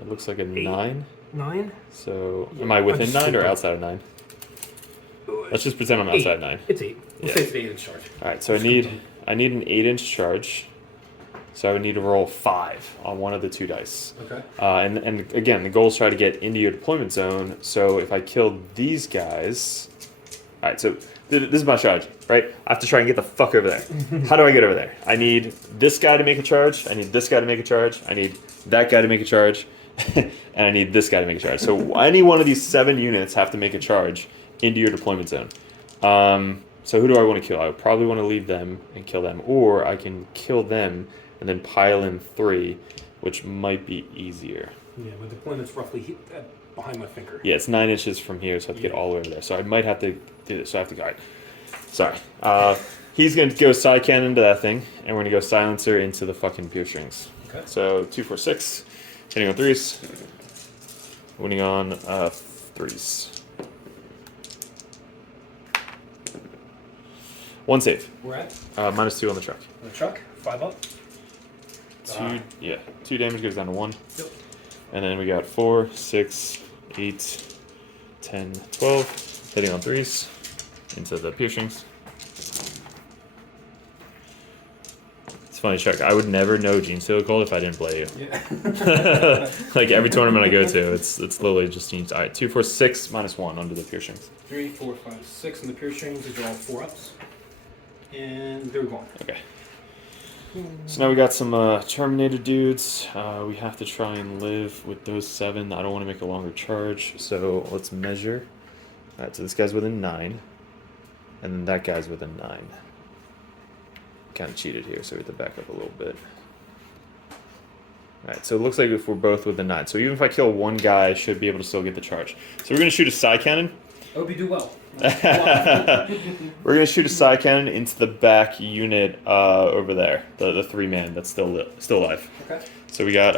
It looks like a 9. 9? So Yeah, am I within I'm 9 or super- outside of 9? Let's just pretend I'm outside 9. It's 8. We'll Yeah. say it's 8 inch charge. All right, so I need an 8-inch charge. So I would need to roll 5 on one of the 2 dice. Okay. And again, the goal is try to get into your deployment zone. So if I kill these guys, all right. So this is my strategy, right? I have to try and get the fuck over there. How do I get over there? I need this guy to make a charge. I need this guy to make a charge. I need that guy to make a charge, and I need this guy to make a charge. So any one of these 7 units have to make a charge into your deployment zone. So who do I want to kill? I would probably want to leave them and kill them, or I can kill them and then pile in 3, which might be easier. Yeah, my deployment's roughly behind my finger. Yeah, it's 9 inches from here, so I have to get all the way over there. So I might have to do this. So I have to go. All right. Sorry. He's going to go side cannon into that thing, and we're going to go silencer into the fucking pierce strings. Okay. So 2, 4, 6. Hitting on 3s. Winning on 3s. 1 save. We're at? -2 on the truck. The truck? 5 up? 2 damage goes down to 1. Yep. And then we got 4, 6, 8, 10, 12. Hitting on 3s into the piercings. It's funny, Chuck. I would never know Gene Stealer Cold if I didn't play you. Yeah. Like every tournament I go to, it's literally just Gene. All right, 2, 4, 6 -1 under the piercings. 3, 4, 5, 6 in the piercings. These are all 4-ups. And they're gone. Okay. So now we got some Terminator dudes. We have to try and live with those 7. I don't want to make a longer charge, so let's measure. All right, so this guy's within 9, and then that guy's within 9. Kind of cheated here, so we have to back up a little bit. All right, so it looks like if we're both within 9, so even if I kill one guy, I should be able to still get the charge. So we're gonna shoot a side cannon. I hope you do well. We're gonna shoot a side cannon into the back unit over there, the 3-man that's still alive. Okay. So we got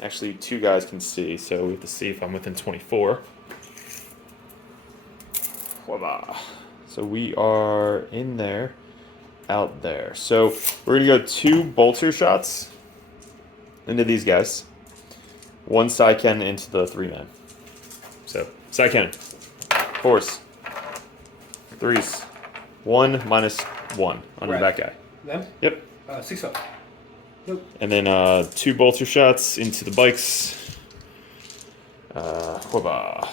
actually 2 guys can see, so we have to see if I'm within 24. Voila. So we are in there, out there. So we're gonna go 2 bolter shots into these guys, 1 side cannon into the 3-man. So side cannon, force. 3s. 1 -1 on the back guy. Them? Yep. 6 up. Nope. And then 2 bolter shots into the bikes. Whoa.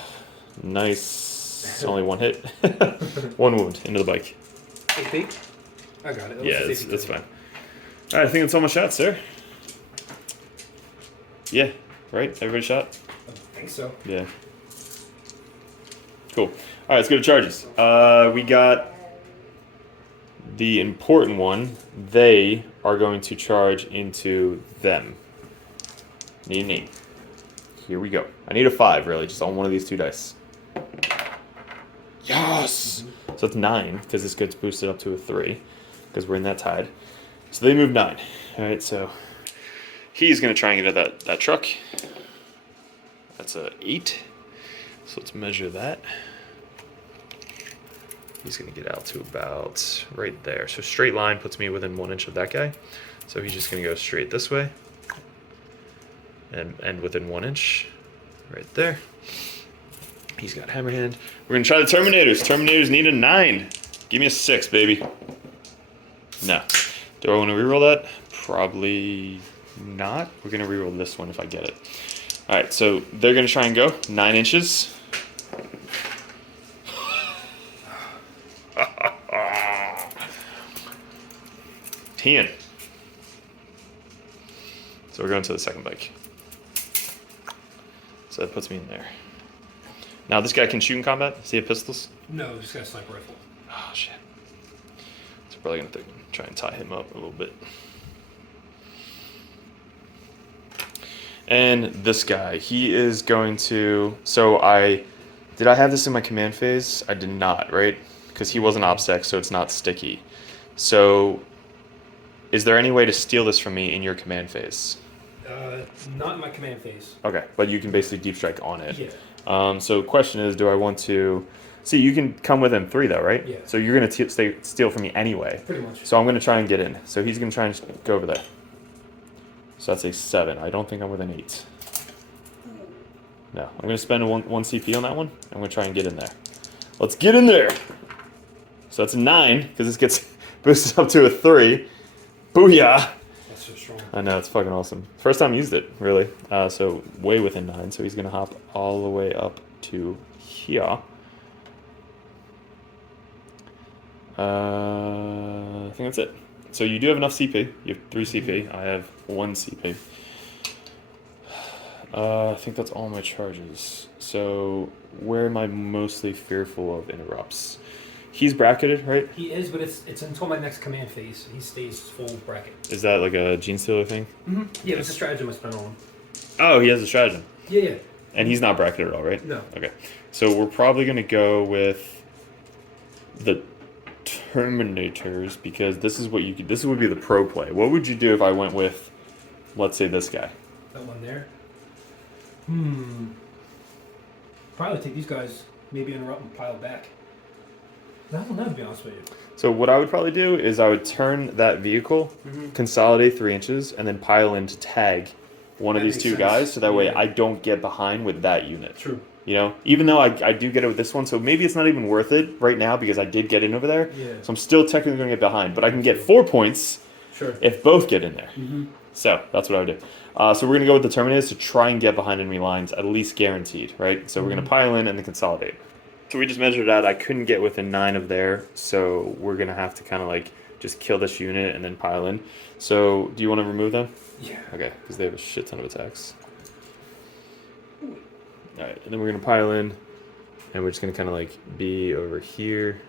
Nice. Only 1 hit. 1 wound into the bike. AP? I got it. Yeah, that's fine. All right, I think that's all my shots, sir. Yeah, right? Everybody shot? I think so. Yeah. Cool. All right, let's go to charges. We got the important one. They are going to charge into them. Need an 8. Here we go. I need a 5, really, just on one of these 2 dice. Yes! So it's 9, because this gets boosted up to a 3, because we're in that tide. So they move 9. All right, so he's going to try and get at that truck. That's a 8. So let's measure that. He's going to get out to about right there. So straight line puts me within 1 inch of that guy. So he's just going to go straight this way. And within 1 inch, right there. He's got Hammerhand. We're going to try the Terminators. Terminators need a 9. Give me a 6, baby. No. Do I want to reroll that? Probably not. We're going to reroll this one if I get it. All right, so they're going to try and go 9 inches. Ten. So we're going to the second bike. So that puts me in there. Now this guy can shoot in combat? Does he have pistols? No, he's got a sniper rifle. Oh, shit. So we're probably going to try and tie him up a little bit. And this guy, he is going to... So did I have this in my command phase? I did not, right? Because he wasn't OBSEC, so it's not sticky. So is there any way to steal this from me in your command phase? Not in my command phase. Okay, but you can basically deep strike on it. Yeah. So the question is, do I want to... See, you can come within 3 though, right? Yeah. So you're going to steal from me anyway. Pretty much. So I'm going to try and get in. So he's going to try and go over there. So that's a 7. I don't think I'm within 8. No, I'm going to spend one CP on that one. I'm going to try and get in there. Let's get in there! So that's a 9, because this gets boosted up to a 3. Booyah! That's so strong. I know, it's fucking awesome. First time I used it, really. So way within 9, so he's going to hop all the way up to here. I think that's it. So you do have enough CP. You have 3 CP. I have 1 CP. I think that's all my charges. So where am I mostly fearful of interrupts? He's bracketed, right? He is, but it's until my next command phase. He stays full bracket. Is that like a Gene Stealer thing? Mm-hmm. Yeah, it's a stratagem I spent on him. Oh, he has a stratagem. Yeah. And he's not bracketed at all, right? No. Okay. So we're probably going to go with the Terminators, because this would be the pro play. What would you do if I went with, let's say, this guy? That one there? Probably take these guys, maybe interrupt and pile back. I don't know, to be honest with you. So what I would probably do is I would turn that vehicle, consolidate 3 inches, and then pile in to tag one of That these makes 2 sense. guys, so that way Yeah. I don't get behind with that unit. True. You know, even though I do get it with this one, so maybe it's not even worth it right now because I did get in over there. Yeah. So I'm still technically going to get behind, but I can get 4 points Sure. if both get in there. Mm-hmm. So that's what I would do. So we're going to go with the Terminators to try and get behind enemy lines, at least guaranteed, right? So we're going to pile in and then consolidate. So we just measured out. I couldn't get within 9 of there, so we're going to have to kind of like just kill this unit and then pile in. So do you want to remove them? Yeah. Okay, because they have a shit ton of attacks. All right, and then we're going to pile in, and we're just going to kind of like be over here,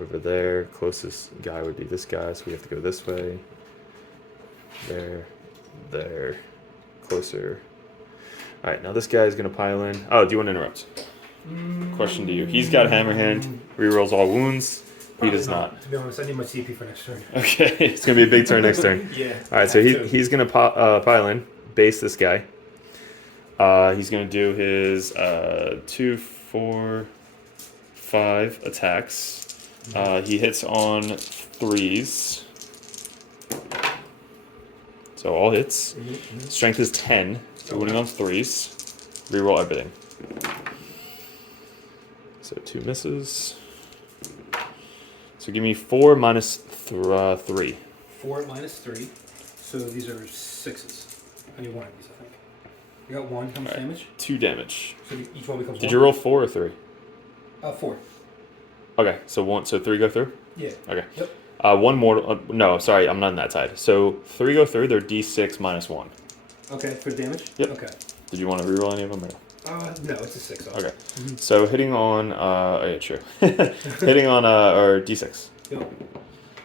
over there. Closest guy would be this guy, so we have to go this way. There, closer. All right, now this guy is going to pile in. Oh, do you want to interrupt? Question to you. He's got Hammer Hand, rerolls all wounds. He does not. To be honest, I need my CP for next turn. Okay, it's going to be a big turn next turn. Yeah. All right, so he's going to pile in, base this guy. He's going to do his 2, 4, 5 attacks. He hits on 3s. So all hits. Strength is 10. So winning on 3s. Reroll everything. So 2 misses. So give me 4 minus 3. 4 minus 3. So these are 6s. I need one of these, I think. You got 1. How much damage? 2 damage. So each one becomes 1. Did you roll 4 or 3? 4. Okay, so 3 go through? Yeah. Okay. Yep. 1 more. No, sorry, I'm not on that side. So 3 go through, they're d6 minus 1. Okay, for damage? Yep. Okay. Did you want to reroll any of them? Or? No, it's a 6. Okay. So hitting on, yeah, sure. Hitting on, or d6. Yep.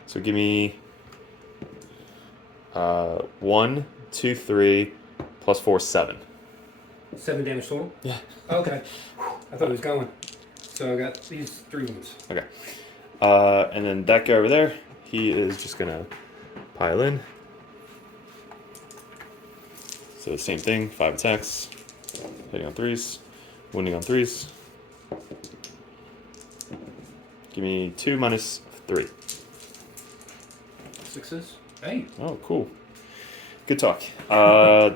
So give me 1, 2, 3, plus 4, 7. 7 damage total? Yeah. Okay. I thought it was going. So I got these 3 wounds. Okay. And then that guy over there, he is just gonna pile in. So same thing, 5 attacks, hitting on 3s, wounding on 3s. Give me 2 minus 3. 6s? Hey. Oh, cool. Good talk.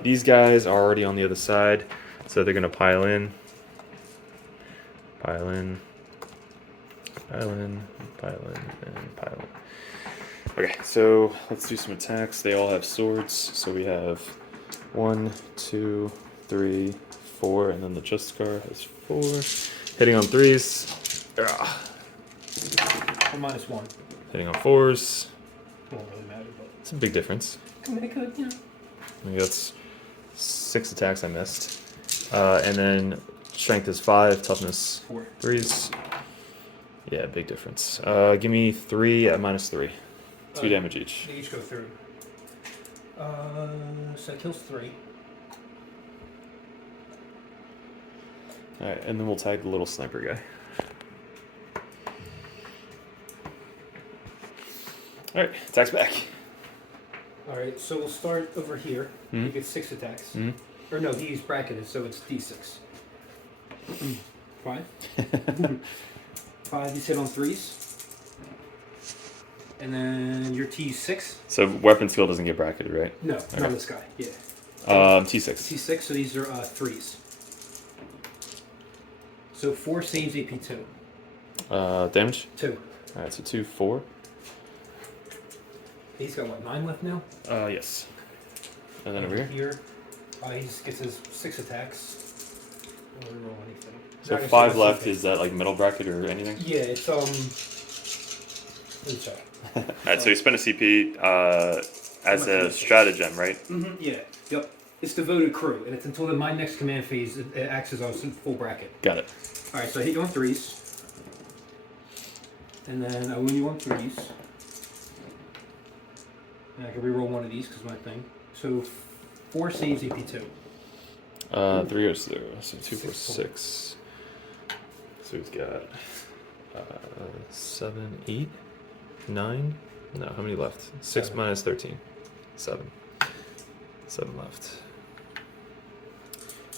These guys are already on the other side, so they're gonna pile in, pile in, pile in, pile in, and pile in. Okay, so let's do some attacks. They all have swords, so we have 1, 2, 3, 4, and then the Justicar has 4. Hitting on 3s. Or minus 1. Hitting on 4s. Won't really matter, but It's a big difference. it could, yeah. Maybe that's 6 attacks I missed. And then strength is 5, toughness 4. 3s. Yeah, big difference. Give me 3 at minus 3. 2 damage each. They each go through. So that kills 3. Alright, and then we'll tag the little sniper guy. Alright, attacks back. Alright, so we'll start over here. Mhm. He gets 6 attacks. Mhm. Or no, he's bracketed, so it's d6. 5. 5, he's hit on 3s. And then your T6. So weapon skill doesn't get bracketed, right? No, Okay. not this guy. Yeah. T6. T6, so these are 3s. So 4 saves AP 2. Damage? 2. Alright, so 2, 4. He's got what, 9 left now? Yes. And then over here? He gets his 6 attacks. Or roll anything. So Not gonna 5 say left, anything. is that like middle bracket or anything? Yeah, it's let me check. Alright, so you spend a CP as a stratagem, right? Mm-hmm. Yeah. Yep. It's devoted crew, and it's until my next command phase. It acts as a full bracket. Got it. All right, so I hit you on 3s, and then I win you on 3s. And I can reroll one of these because my thing. So 4 saves AP 2. 3 goes through. So 2, 4, 6. So we've got 7, 8, 9. No, how many left? 6 7. minus 13. 7. 7 left.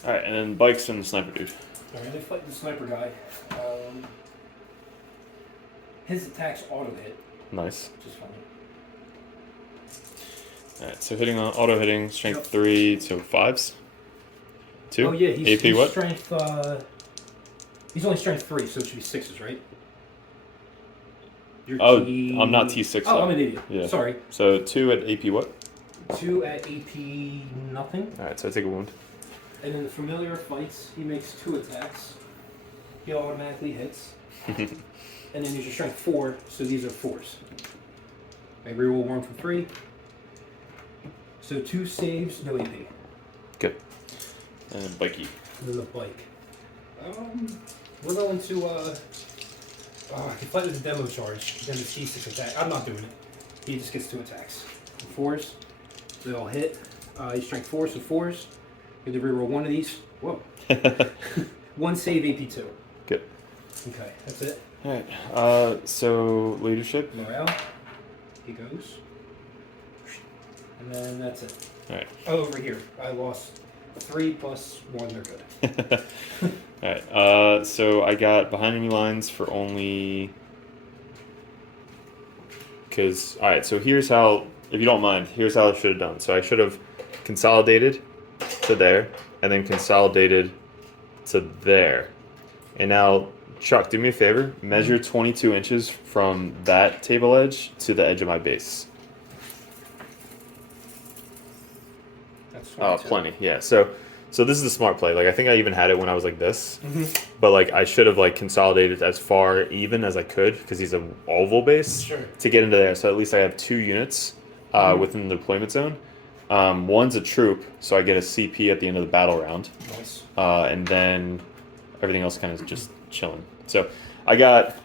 Alright, and then bikes and the sniper dude. All right, they fight the sniper guy. His attacks auto hit, Nice. which is funny. Alright, so hitting on auto hitting, strength Yep. 3, so 5s. 2. Oh yeah, he's AP what? strength. He's only strength 3, so it should be 6s, right? You're Oh, T... I'm not T6. Oh, I'm an idiot. Yeah. Sorry. So 2 at AP what? 2 at AP nothing. Alright, so I take a wound. And in the familiar fights, he makes 2 attacks. He automatically hits. And then he's your strength 4, so these are 4s. I reroll 1 from 3. So 2 saves, no AP. Good. And Bikey. And then the bike. We're going to, I can fight with the demo charge, then the C6 attack. I'm not doing it. He just gets 2 attacks. 4s, they all hit. He's strength 4, so 4s. You have to reroll 1 of these. Whoa. 1 save, AP 2. Good. Okay, that's it. Alright, so leadership. Morale. He goes. And then that's it. Alright. Oh, over here. I lost 3 plus 1, they're good. Alright, so I got behind enemy lines for only... Alright, so here's how, if you don't mind, here's how I should have done. So I should have consolidated to there, and then consolidated to there. And now, Chuck, do me a favor. Measure 22 inches from that table edge to the edge of my base. That's 22. Plenty, yeah. So this is a smart play. Like, I think I even had it when I was like this. Mm-hmm. But, like, I should have, like, consolidated as far even as I could, because he's an oval base, Sure. to get into there. So at least I have 2 units within the deployment zone. One's a troop, so I get a CP at the end of the battle round. Nice. And then everything else kind of just chilling. So I got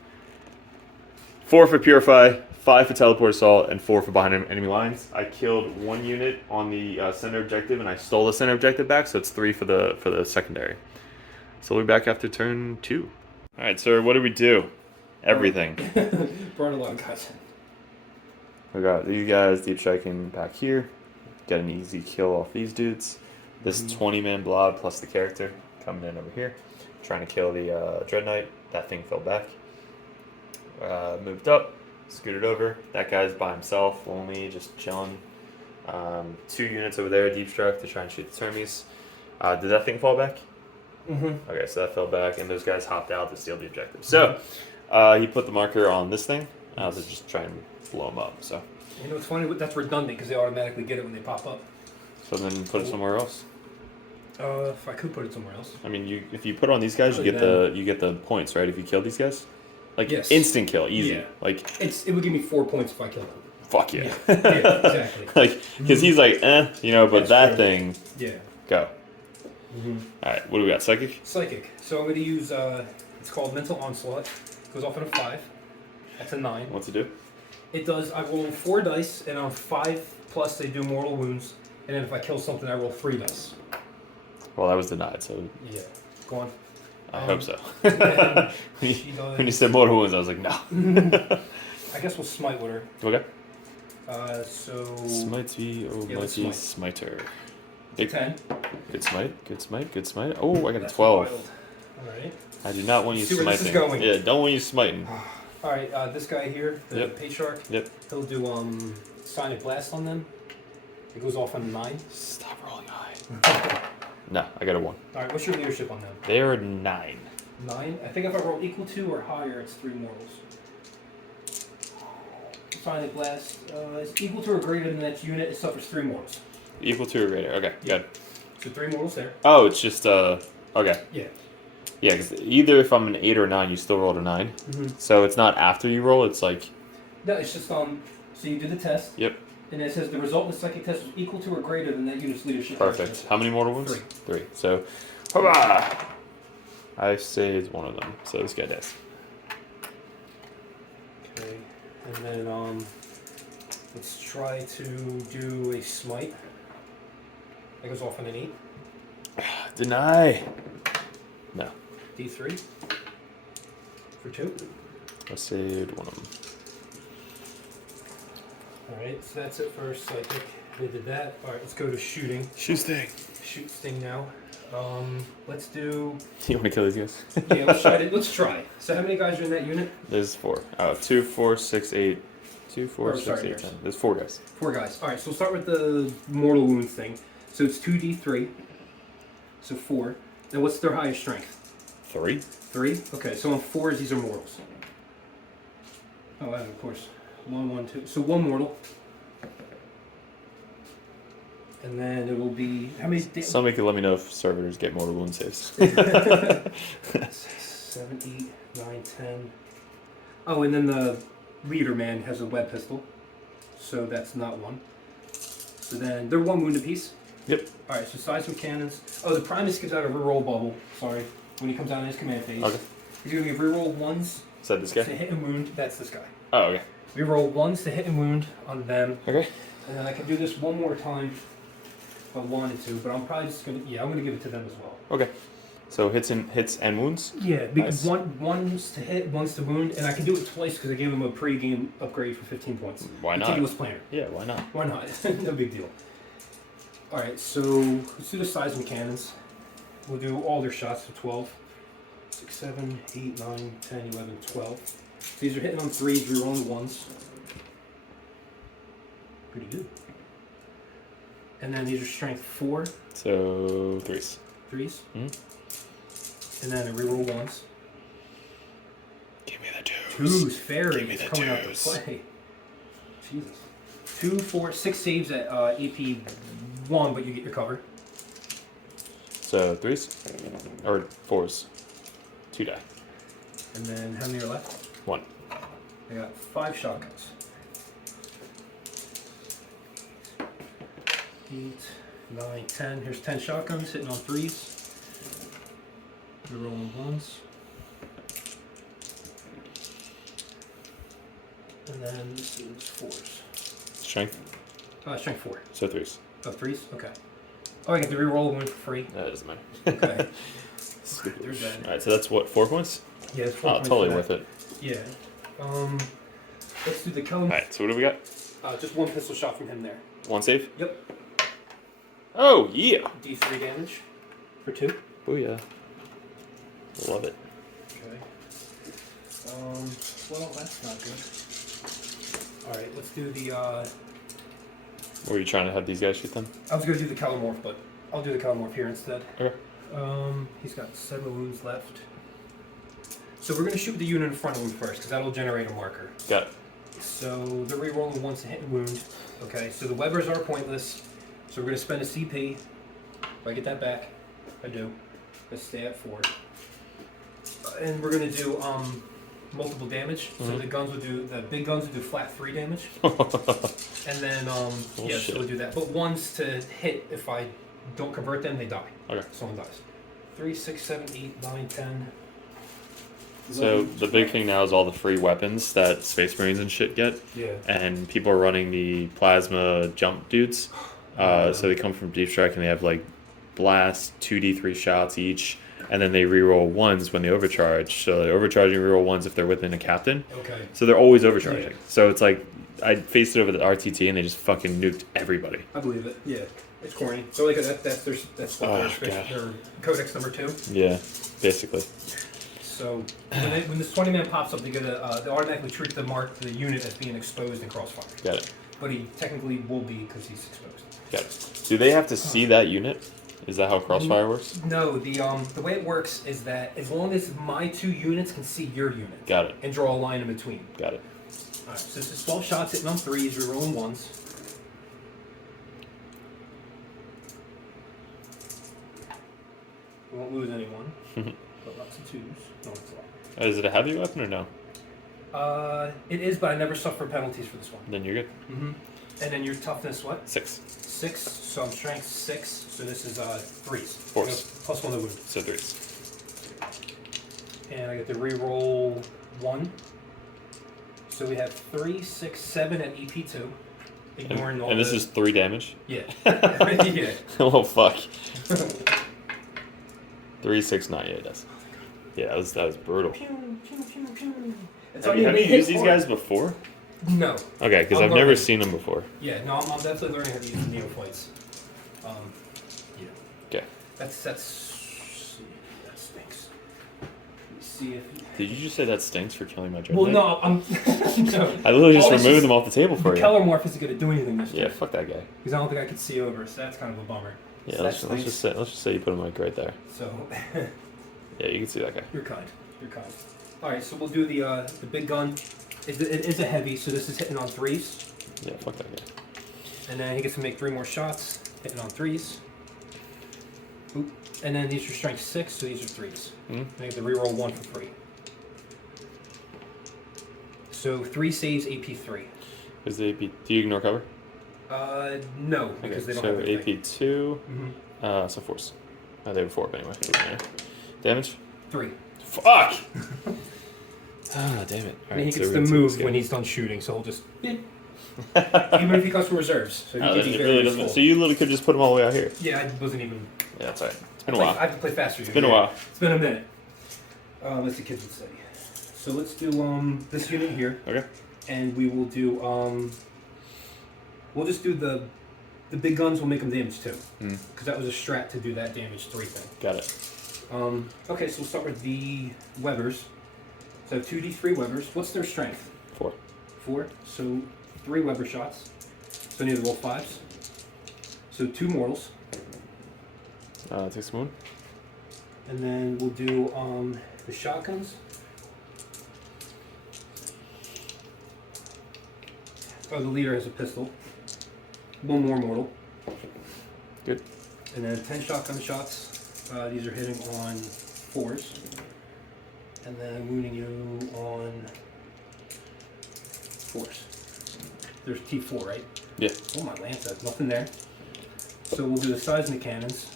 4 for Purify, 5 for Teleport Assault, and 4 for behind enemy lines. I killed 1 unit on the center objective, and I stole the center objective back, so it's 3 for the secondary. So we'll be back after turn 2. All right, sir, what did we do? Everything. Brought a lot of guys in. We got these guys deep striking back here. Get an easy kill off these dudes. This 20-man blob plus the character coming in over here. Trying to kill the Dread Knight. That thing fell back. Moved up. Scooted over. That guy's by himself, lonely, just chilling. 2 units over there, deep struck to try and shoot the Termies. Did that thing fall back? Mm-hmm. Okay, so that fell back, and those guys hopped out to steal the objective. So he put the marker on this thing to just try and blow him up. So You know, it's funny, that's redundant because they automatically get it when they pop up. so then put it somewhere else. If I could put it somewhere else. I mean, if you put it on these guys, you get the points, right? If you kill these guys, like Yes. instant kill, easy. Yeah. Like It would give me 4 points if I killed him. fuck yeah. Yeah, exactly. Like because he's like but That's that true. thing Yeah. go. Mm-hmm. All right, what do we got? Psychic. Psychic. So I'm going to use, it's called Mental Onslaught. Goes off at a 5. That's a 9. What's it do? It does, I roll 4 dice, and on 5 plus they do mortal wounds. And then if I kill something, I roll 3 dice. Well, that was denied, so Yeah. Go on. I hope so. And when she does... you said mortal wounds, I was like, no. I guess we'll smite with her. Okay. So... Smite me, oh Yeah, let's mighty smite. smiter. Big 10. Good smite, good smite, good smite. Oh, I got That's a 12. wild. Alright. I do not want you See where smiting. this is going. Yeah, don't want you smiting. Alright, this guy here, the Yep. Patriarch, Yep. he'll do Sonic Blast on them. It goes off on a 9. Stop rolling high. No, I got a 1. Alright, what's your leadership on them? They are 9. 9? I think if I roll equal to or higher, it's 3 mortals. Sonic Blast, it's equal to or greater than that unit, it suffers 3 mortals. Equal to or greater. Okay, Yeah. good. So 3 mortals there. Oh, it's just okay. Yeah. Yeah, because either if I'm an 8 or 9, you still rolled a 9. Mm-hmm. So it's not after you roll. It's like No, it's just, so you do the test. Yep. And it says the result of the psychic test was equal to or greater than that unit's leadership. perfect. How many mortal wounds? 3. 3. So, hurrah! I saved one of them. So this guy does. Okay. And then, let's try to do a smite. That goes off on an 8. Deny. No. D3. For 2. I saved one of them. Alright, so that's it for psychic. We did that. Alright, let's go to shooting. Shoot thing. Shoot sting now. Let's do... You want to kill these guys? Yeah, let's try it. Let's try. So how many guys are in that unit? There's 4. 2, 4, 6, 8. 2, 4, 6, 8, 10. There's 4 guys. 4 guys. Alright, so we'll start with the mortal wound thing. So it's 2d3. So 4. And what's their highest strength? 3. 3? Okay, so on 4s, these are mortals. Oh, of course. 1, 1, 2. So 1 mortal. And then it will be... How many... Somebody could let me know if servitors get mortal wound saves. 6, 7, 8, 9, 10. Oh, and then the leader man has a web pistol. So that's not 1. So then they're 1 wound apiece. Yep. Alright, so size some cannons. Oh, the Primus gives out a reroll bubble. Sorry. When he comes out in his command phase. Okay. He's going to give reroll 1s. Is that this guy? To hit and wound. That's this guy. Oh, okay. Reroll 1s to hit and wound on them. Okay. And then I can do this one more time if I wanted to, but I'm probably just going to... Yeah, I'm going to give it to them as well. Okay. So hits and wounds? Yeah, because nice. one's to hit, one's to wound, and I can do it twice because I gave him a pre-game upgrade for 15 points. Why not? Meticulous planner. Yeah, why not? Why not? No big deal. Alright, so let's do the size of cannons. We'll do all their shots for 12. 6, 7, 8, 9, 10, 11, 12. These are hitting on 3s, rerolling 1s. Pretty good. And then these are strength 4. So 3s. 3s. Mm-hmm. And then a reroll 1s. Give me the 2s. 2s, fairy. Give me It's the coming out to 2s. play. Jesus. 2, 4, 6 saves at AP 1, but you get your cover. So 3s? Or 4s? 2 die. And then how many are left? 1. I got 5 shotguns. 8, 9, 10. Here's 10 shotguns hitting on 3s. We're rolling 1s. And then this is 4s. Strength? Strength 4. So 3s. Oh, 3s? Okay. Oh, I get to reroll 1 for free. That doesn't matter. Okay. Stupid. There's that. Alright, so that's what, 4 points? Yeah, it's 4 Oh, points totally for worth that. it. Yeah. Let's do the Kelm. Alright, so what do we got? Just 1 pistol shot from him there. 1 save? Yep. Oh, yeah! D3 damage for 2. Booyah. Love it. Okay. Well, that's not good. Alright, let's do the, Were you trying to have these guys shoot them? I was going to do the Calomorph, but I'll do the Calomorph here instead. Okay. He's got 7 wounds left. So we're going to shoot the unit in front of him first, because that'll generate a marker. Got it. So they're rerolling 1 to hit and wound. Okay, so the Webbers are pointless. So we're going to spend a CP. If I get that back, I do. Let's stay at 4. And we're going to do multiple damage. So the big guns will do flat 3 damage. And then, yeah, so we'll do that. But 1s to hit, if I don't convert them, they die. Okay. Someone dies. 3, 6, 7, 8, 9, 10. So the big thing now is all the free weapons that Space Marines and shit get. Yeah. And people are running the plasma jump dudes. So they come from Deep Strike and they have like blast, 2d3 shots each. And then they reroll 1s when they overcharge. So they're overcharging reroll 1s if they're within a captain. Okay. So they're always overcharging. Yeah. So it's like, I faced it over the RTT and they just fucking nuked everybody. I believe it. Yeah. It's corny. So like that's their codex number 2. Yeah, basically. So when this 20-man pops up, they automatically treat the unit as being exposed in crossfire. Got it. But he technically will be because he's exposed. Got it. Do they have to see that unit? Is that how crossfire works? No, the way it works is that as long as my 2 units can see your unit. Got it. And draw a line in between. Got it. Alright, so this is 12 shots hitting on 3s, we're rolling 1s. We won't lose anyone. But lots of 2s. No, it's a lot. Is it a heavy weapon or no? It is, but I never suffer penalties for this one. Then you're good. Mm-hmm. And then your toughness, what? 6. 6. So I'm strength 6. So this is 3s. 4s. Plus 1 to wound. So 3s. And I get to reroll 1. So we have 3, 6, 7 at EP2. Ignoring all and this is 3 damage? Yeah. Yeah. Oh, fuck. 3, 6, 9. Yeah, it does. Yeah, that was brutal. Have you used these guys before? No. Okay, because I've never seen them before. Yeah, no, I'm definitely learning how to use the neophytes. Yeah. Okay. That stinks. Let's see if. Did you just say that stinks for killing my Dreadnought? Well, no, I'm. No. I literally just removed them off the table for the you. Kellermorph isn't going to do anything this Yeah, time. fuck that guy. Because I don't think I could see over, so that's kind of a bummer. Yeah, So let's just say you put him like right there. So. Yeah, you can see that guy. You're kind. You're kind. All right, so we'll do the big gun. It is a heavy, so this is hitting on 3s. Yeah, fuck that guy. And then he gets to make 3 more shots, hitting on 3s. Oop. And then these are strength 6, so these are 3s. Mm-hmm. I get to reroll 1 for free. So 3 saves, AP 3. Is the AP? Do you ignore cover? No, because they don't have their AP 2. Mm-hmm. So force. They were 4 anyway. Damage? 3. Fuck! Damn it. And he gets to move when he's done shooting, so he'll just... Even if he comes from reserves. So, so you literally could just put them all the way out here. Yeah, I wasn't even... Yeah, that's alright. It's been a while. I have to play faster. It's been a while. It's been a minute. Let's see, kids would say. So let's do this unit here. Okay. And we will do... we'll just do the big guns, we'll make them damage 2. Because that was a strat to do that damage 3 thing. Got it. Okay, so we'll start with the Webers. So 2d3 Webers. What's their strength? 4. 4. So 3 Weber shots. So I need to roll 5s. So 2 mortals. Takes a moon. And then we'll do the shotguns. Oh, the leader has a pistol. 1 more mortal. Good. And then 10 shotgun shots. These are hitting on 4s. And then wounding you on 4s. There's T4, right? Yeah. Oh, my lance has nothing there. So we'll do the size of the cannons.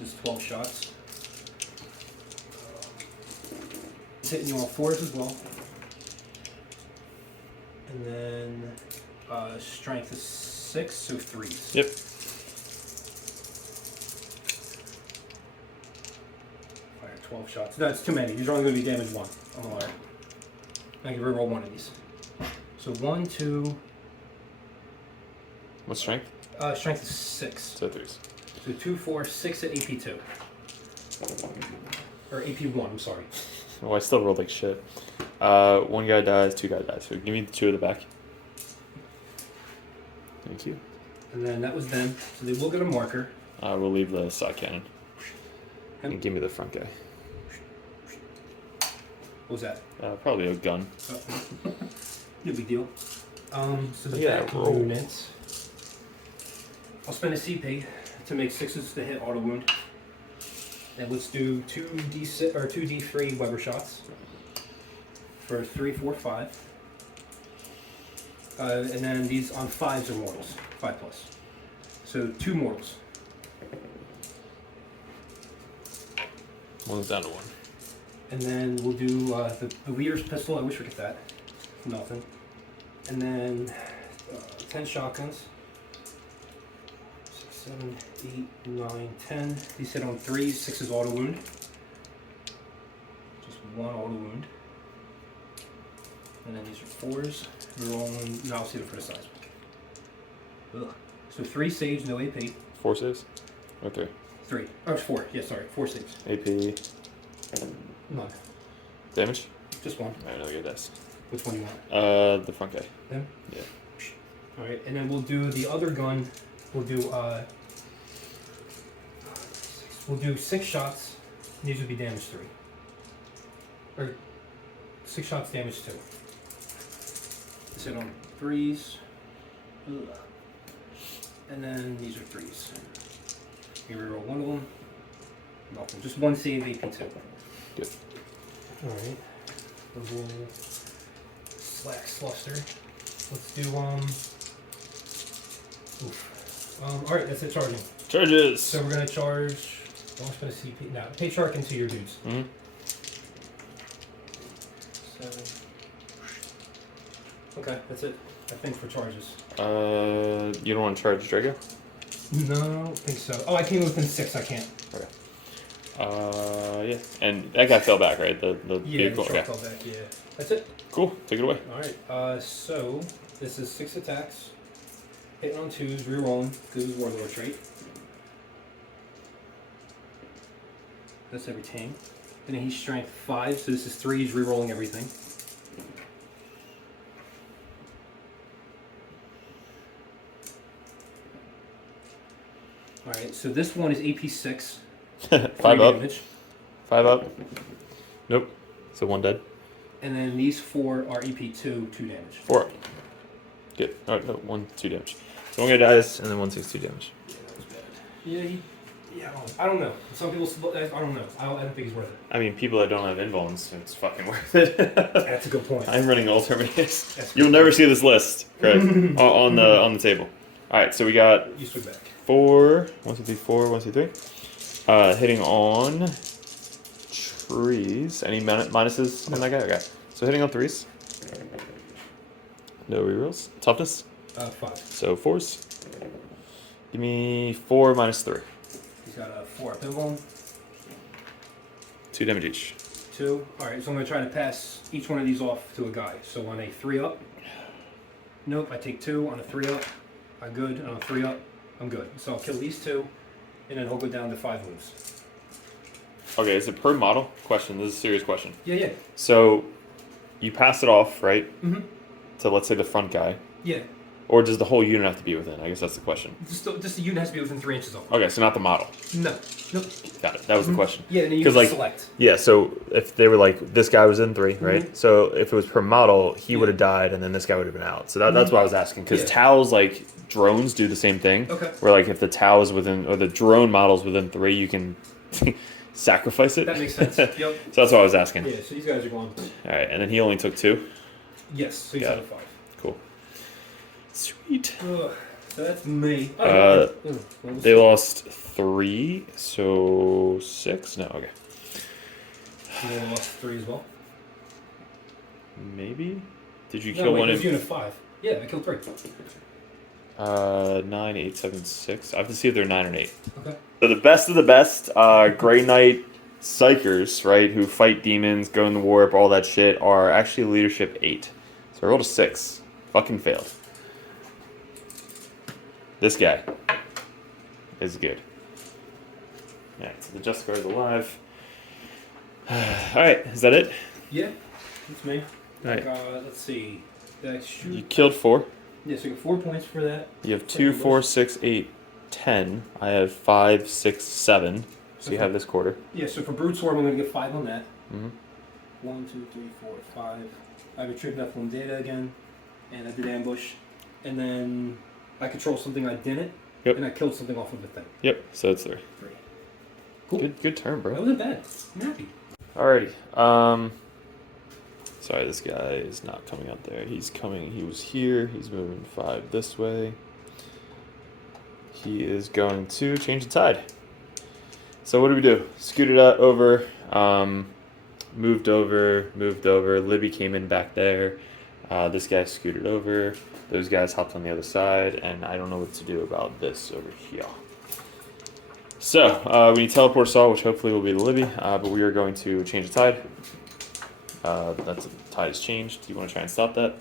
This is 12 shots. It's hitting you on 4s as well. And then strength is 6, so 3s. Yep. Fire 12 shots. That's too many. These are only going to be damage 1 on the wire. I can reroll 1 of these. So 1, 2. What's strength? Strength is 6. So 3s. So 2, 4, 6 at AP 2. Or AP 1, I'm sorry. Oh, I still rolled like shit. 1 guy dies, 2 guys die. So give me the 2 at the back. Thank you. And then that was them. So they will get a marker. We'll leave the side cannon. And give me the front guy. What was that? Probably a gun. Oh. No big deal. So the Yeah, back roll. units. I'll spend a CP to make 6s to hit auto wound. And let's do 2d6 or 2d3 Weber shots for 3, 4, 5. And then these on 5s are mortals, 5+. So 2 mortals. One's down to 1. And then we'll do the leader's pistol. I wish we could get that. Nothing. And then 10 shotguns. 6, 7, 8, 9, 10. These hit on 3s. 6 is auto wound. Just 1 auto wound. And then these are 4s. We're rolling. No, I'll save it for the size. Ugh. So 3 saves, no AP. 4 saves? Or 3? 3. Oh, 4. Yeah, sorry. 4 saves. AP. None. Damage? Just 1. I know your dice. Which one do you want? The front guy. Them? Yeah. Alright, and then we'll do the other gun. We'll do 6 shots. These would be damage 3. Or 6 shots, damage 2. This hit on 3s. Ugh. And then these are 3s. You reroll 1 of them. Nothing. Just 1 save, AP 2. Good. Alright. We'll slack sluster. Let's do alright, that's it, charging. Charges! So we're gonna charge. Don't spend a CP. No, pay shark into your dudes. 7. Okay, that's it. I think for charges. You don't want to charge Drago? No, I don't think so. Oh, I came within 6. I can't. Okay. Yeah. And that guy fell back, right? The Yeah, vehicle. the shark fell back. Yeah. That's it. Cool. Take it away. Alright, so this is 6 attacks. Hitting on 2s, rerolling, because it's Warlord trait. That's every team. Then he's strength 5, so this is 3, he's rerolling everything. Alright, so this one is AP 6. 5 up. Damage. 5 up. Nope. So 1 dead. And then these 4 are EP2, 2 damage. 4. Good. All right, no, 1, 2 damage. So one guy dies, and then 1 takes 2 damage. Yeah, that was bad. Yeah, I don't know. Some people, I don't know. I don't think he's worth it. I mean, people that don't have invulns, it's fucking worth it. That's a good point. I'm running all Terminators. You'll never see this list, Craig, on the table. All right, so we got you swing back. 4, 1, 2, 3, 4, 1, 2, 3. Hitting on trees. Any minuses on that guy? Okay. So hitting on 3s. No rerolls. Toughness? 5. So 4s. Give me 4 minus 3. He's got a 4 up invuln. 2 damage each. 2. Alright, so I'm going to try to pass each one of these off to a guy. So on a 3 up, nope, I take 2. On a 3 up, I'm good. And on a 3 up, I'm good. So I'll kill these 2, and then he'll go down to 5 wounds. Okay, is it per model? Question. This is a serious question. Yeah. So you pass it off, right? Mm-hmm. To, let's say, the front guy. Yeah. Or does the whole unit have to be within? I guess that's the question. Just the unit has to be within 3 inches of him. Okay, so not the model. No. Nope. Got it. That was the question. Yeah, and then you can select. Yeah, so if they were like, this guy was in 3, right? Mm-hmm. So if it was per model, he would have died, and then this guy would have been out. So that's why I was asking. Because Tao's, like, drones do the same thing. Okay. Where, like, if the Tao is within, or the drone model's within 3, you can sacrifice it. That makes sense. Yep. So that's what I was asking. Yeah, so these guys are going. All right, and then he only took 2? Yes, so he's out of 5. Cool. Sweet. So that's me. They lost 3, so 6? No, okay. They lost 3 as well. Maybe? Did you kill one of unit 5. Yeah, I killed 3. 9, 8, 7, 6. I have to see if they're 9 or 8. Okay. So the best of the best, Grey Knight Psychers, right, who fight demons, go in the warp, all that shit, are actually leadership 8. So I rolled a 6. Fucking failed. This guy is good. Alright, so the Justicar is alive. Alright, is that it? Yeah, that's me. Alright. Let's see. Did I shoot? You killed 4. Yeah, so you get 4 points for that. You have 2, 4, 6, 8, 10. I have 5, 6, 7. So you have this quarter. Yeah, so for Brute Swarm, I'm going to get 5 on that. Mm-hmm. 1, 2, 3, 4, 5. I retrieved Nephilim data again, and I did ambush. And then I control something I didn't, and I killed something off of the thing. Yep, so it's 3. 3. Cool. Good turn, bro. That wasn't bad. I'm happy. Alrighty. Sorry, this guy is not coming out there. He's coming. He was here. He's moving 5 this way. He is going to change the tide. So what do we do? Scooted over. Moved over. Libby came in back there. This guy scooted over. Those guys hopped on the other side, and I don't know what to do about this over here. So, we need teleport saw, which hopefully will be the Libby, but we are going to change the tide. That's the tide is changed. Do you want to try and stop that?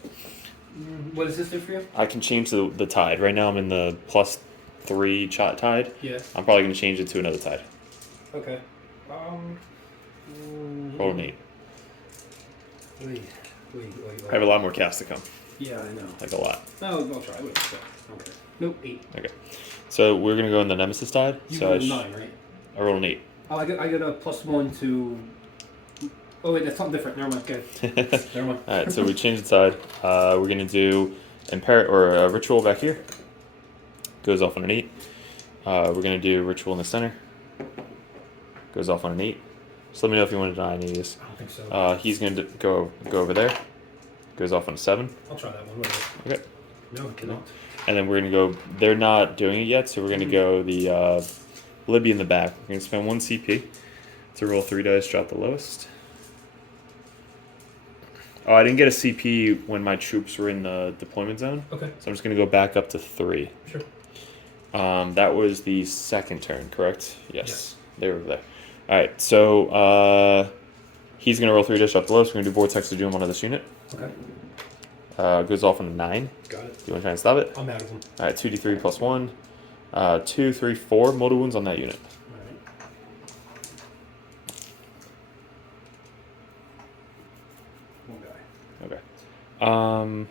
What does this do for you? I can change the tide. Right now I'm in the +3 shot tide. Yeah. I'm probably going to change it to another tide. Okay. Roll an 8. Wait. I have a lot more casts to come. Yeah, I know. Like a lot. No, I'll try. Wait, okay. Nope, 8. Okay. So we're going to go in the Nemesis tide. You so rolled 9, right? I rolled an 8. Oh, I got a +1 to... Oh, wait, that's something different. Never mind. Okay. Never mind. Alright, so we changed the tide. We're going to do a ritual back here. Goes off on an 8. We're going to do ritual in the center. Goes off on an 8. Just let me know if you want to deny any of these. I don't think so. He's going to go over there. Goes off on a 7. I'll try that one. Whatever. Okay. No, I cannot. And then we're going to go... They're not doing it yet, so we're going to go the Libby in the back. We're going to spend 1 CP to roll 3 dice, drop the lowest. Oh, I didn't get a CP when my troops were in the deployment zone. Okay. So I'm just going to go back up to 3. Sure. That was the second turn, correct? Yes. They were there. Alright, so he's going to roll 3 dice, drop the lowest. We're going to do Vortex to Doom on this unit. Okay. Goes off on a 9. Got it. Do you want to try and stop it? I'm out of them. Alright, 2d3 plus 1. 2, 3, 4 mortal wounds on that unit. Alright. Okay.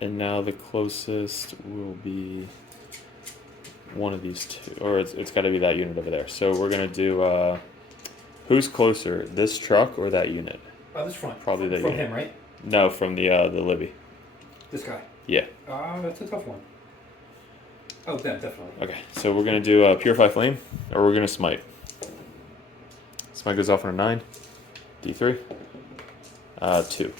And now the closest will be one of these two. Or it's got to be that unit over there. So we're going to do... who's closer, this truck or that unit? Oh, this front. Probably the From unit. him, right? No, from the Libby. This guy. Yeah. That's a tough one. Oh, definitely. Okay, so we're gonna do Purify Flame, or we're gonna Smite. Smite goes off on a 9. D3. 2.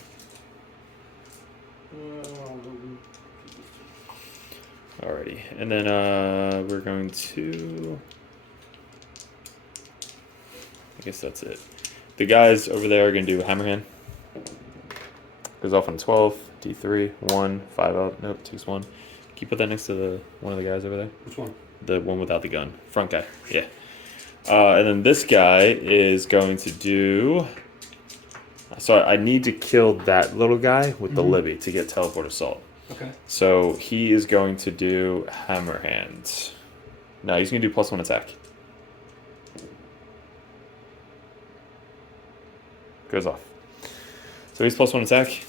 Alrighty, and then we're going to. I guess that's it. The guys over there are gonna do Hammerhand. Goes off on 12. D3. 1. 5 up. Nope. Takes 1. Can you put that next to one of the guys over there? Which one? The one without the gun. Front guy. Yeah. And then this guy is going to do. So I need to kill that little guy with the Libby to get Teleport Assault. Okay. So he is going to do Hammer Hand. No, he's going to do +1 attack. Goes off. So he's +1 attack.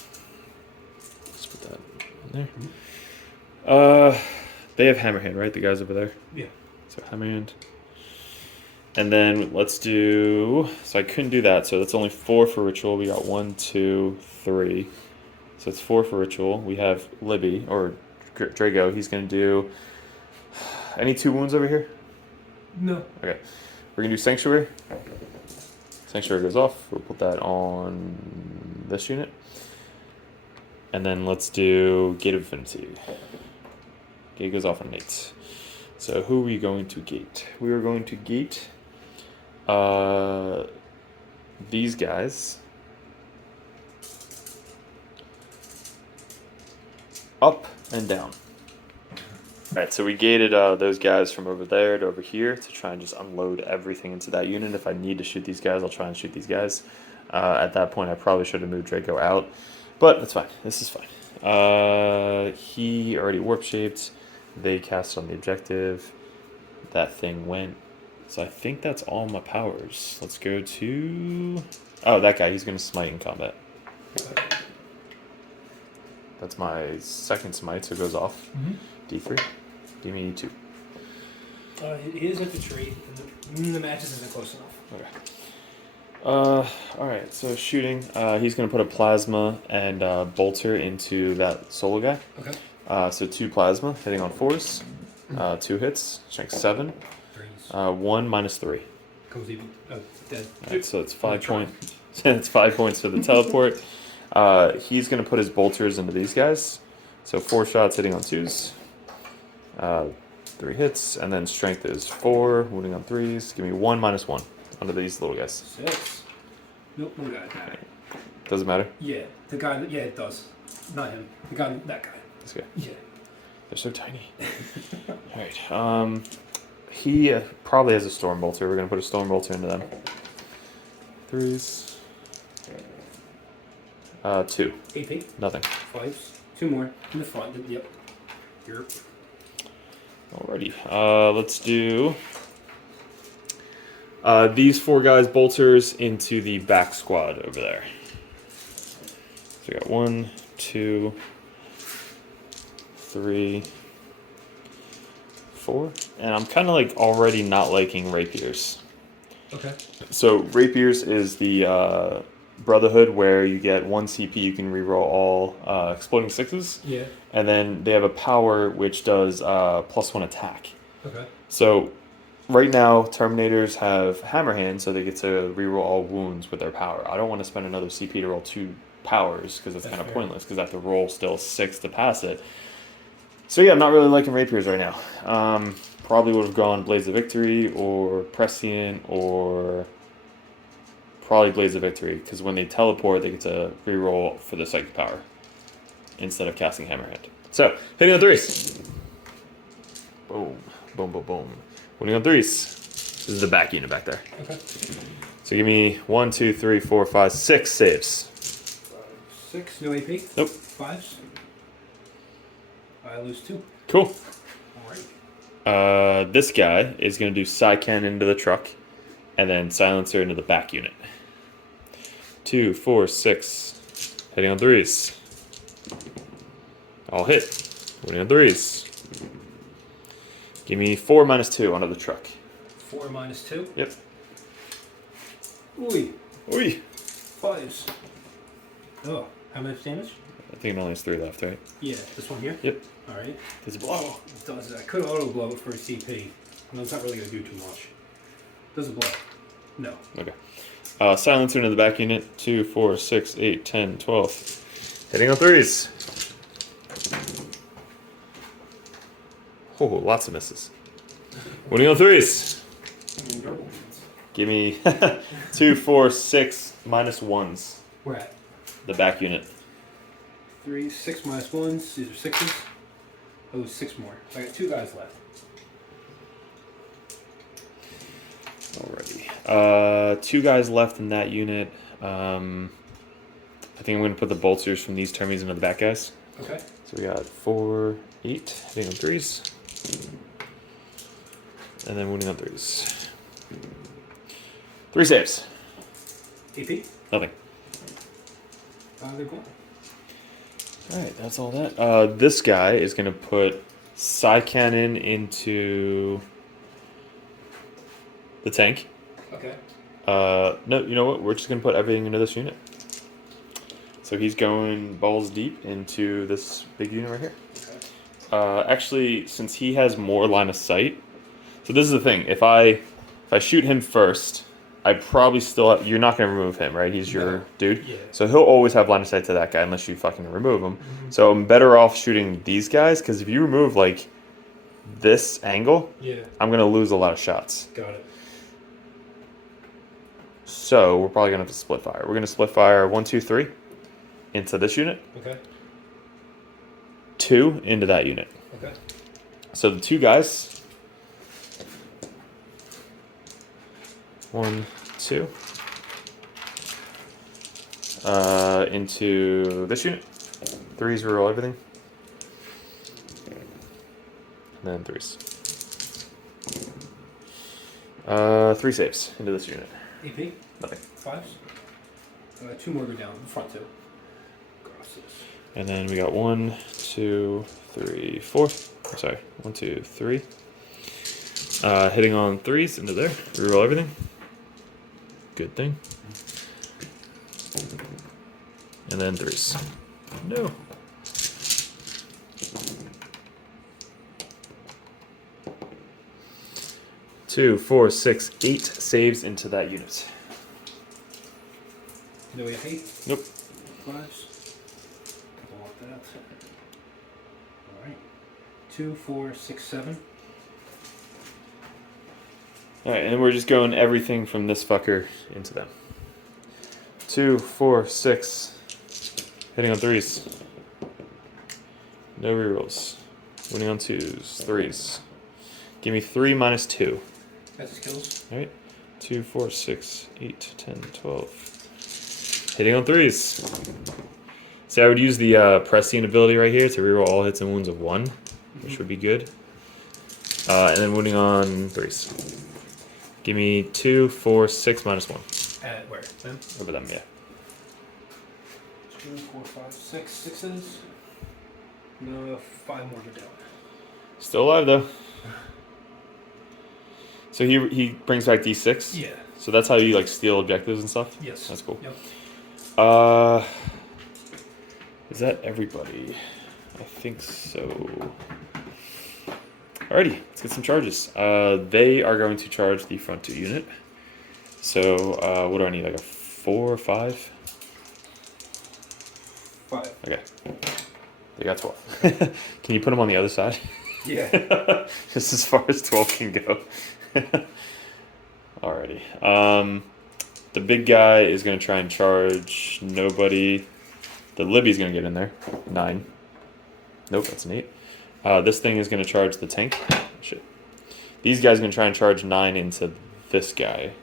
Let's put that in there. They have Hammer Hand, right? The guys over there? Yeah. So Hammer Hand. And then let's do. So I couldn't do that. So that's only 4 for ritual. We got 1, 2, 3. So it's 4 for ritual. We have Libby or Drago. He's gonna do. Any 2 wounds over here? No. Okay. We're gonna do Sanctuary. Sanctuary goes off. We'll put that on this unit. And then let's do Gate of Affinity. Gate goes off on 8. So who are we going to gate? We are going to gate these guys up and down. Alright, so we gated those guys from over there to over here to try and just unload everything into that unit. If I need to shoot these guys, I'll try and shoot these guys. At that point, I probably should have moved Draco out, but that's fine. This is fine. He already warp shaped. They cast on the objective. That thing went. So I think that's all my powers. Let's go to. Oh, that guy. He's going to smite in combat. That's my second smite, so it goes off. D3. Give me 2. He is at the tree, and the matches isn't close enough. Okay. Alright, so shooting. He's going to put a plasma and bolter into that solo guy. Okay. So 2 plasma, hitting on 4s. 2 hits, strength 7. 1 minus 3. Comes even. Oh, dead. Right, so it's 5 points. It's 5 points for the teleport. He's going to put his bolters into these guys. So 4 shots hitting on 2s. 3 hits, and then strength is 4, wounding on 3s. Give me 1 minus 1 under these little guys. 6. Nope, one guy. Doesn't matter? Yeah, the guy. Yeah, it does. Not him. The guy. That guy. This guy. Yeah. They're so tiny. Alright, he probably has a Storm Bolter. We're going to put a Storm Bolter into them. 3s. 2. AP. Nothing. 5s. 2 more. In the front. Yep. Here. Alrighty. Let's do these 4 guys bolters into the back squad over there. So we got 1, 2, 3, 4. And I'm kind of like already not liking rapiers. Okay. So rapiers is the Brotherhood where you get 1 CP, you can reroll all exploding 6s. Yeah. And then they have a power which does +1 attack. Okay. So right now, Terminators have Hammer Hand, so they get to reroll all wounds with their power. I don't want to spend another CP to roll 2 powers because it's kind of pointless because I have to roll still 6 to pass it. So yeah, I'm not really liking rapiers right now. Probably would have gone Blaze of Victory or Prescient or probably Blaze of Victory because when they teleport, they get to reroll for the psychic power instead of casting Hammerhand. So hitting on 3s. Boom, boom, boom, boom. Winning on 3s. This is the back unit back there. Okay. So give me 1, 2, 3, 4, 5, 6 saves. 6. No AP. Nope. 5s. I lose 2. Cool. Alright. This guy is going to do Cyne into the truck and then Silencer into the back unit. 2, 4, 6. Hitting on 3s. All hit. Winning on 3s. Give me 4 minus 2 onto the truck. 4 minus 2. Yep. Ooh. Oi. 5s. Oh, how much damage? I think it only has 3 left, right? Yeah, this one here? Yep. Alright. Does it blow? It does. I could auto blow it for a CP. No, it's not really going to do too much. Does it blow? No. Okay. Silencer into the back unit. 2, 4, 6, 8, 10, 12. Hitting on 3s. Oh, lots of misses. Winning on 3s. Give me 2, 4, 6, -1s. Where at? The back unit. 3, 6 -1s. These are 6s. Oh, 6 more. I got 2 guys left. Alrighty. 2 guys left in that unit. I think I'm going to put the bolsters from these termies into the back guys. Okay. So we got 4, 8, hitting on 3s. And then winning on 3s. 3 saves. AP? Nothing. They're gone. Alright, that's all that. This guy is going to put side cannon into the tank. Okay. No, you know what? We're just going to put everything into this unit. So he's going balls deep into this big unit right here. Okay. Actually, since he has more line of sight, so this is the thing. If I shoot him first, I probably still you're not going to remove him, right? He's your dude. Yeah. So he'll always have line of sight to that guy unless you fucking remove him. Mm-hmm. So I'm better off shooting these guys because if you remove like this angle, I'm going to lose a lot of shots. Got it. So we're probably going to have to split fire. We're going to split fire 1, 2, 3 into this unit. Okay. 2 into that unit. Okay. So the 2 guys. 1, 2. Into this unit. 3s reroll everything. And then 3s. 3 saves into this unit. AP? Nothing. 5s? 2 more go down. The front 2. Grosses. And then we got 1, 2, 3, 4. Sorry. 1, 2, 3. Hitting on 3s into there. Reroll everything. Good thing. And then 3s. No. Two, 4, 6, 8 saves into that unit. No AP? Nope. 5s. Don't want that. Alright. 2, 4, 6, 7. Alright, and we're just going everything from this fucker into them. 2, 4, 6. Hitting on 3s. No rerolls. Winning on 2s. 3s. Give me 3 minus 2. That's his kills. Alright. 2, 4, 6, 8, 10, 12. Hitting on 3s. See, I would use the Prescient ability right here to reroll all hits and wounds of 1, which would be good. And then winning on 3s. Give me 2, 4, 6 minus 1. At where? Them? Over them, yeah. 2, 4, 5, 6. 6s. No, 5 more to down. Still alive though. So he brings back D6? Yeah. So that's how you like steal objectives and stuff? Yes. That's cool. Yep. Is that everybody? I think so. Alrighty, let's get some charges. They are going to charge the front 2 unit. So what do I need? Like a 4 or 5? 5. Okay. They got 12. Can you put them on the other side? Yeah. Just as far as 12 can go. Alrighty. The big guy is going to try and charge nobody. The Libby's going to get in there. 9. Nope, that's an 8. This thing is going to charge the tank. Shit. These guys are going to try and charge 9 into this guy.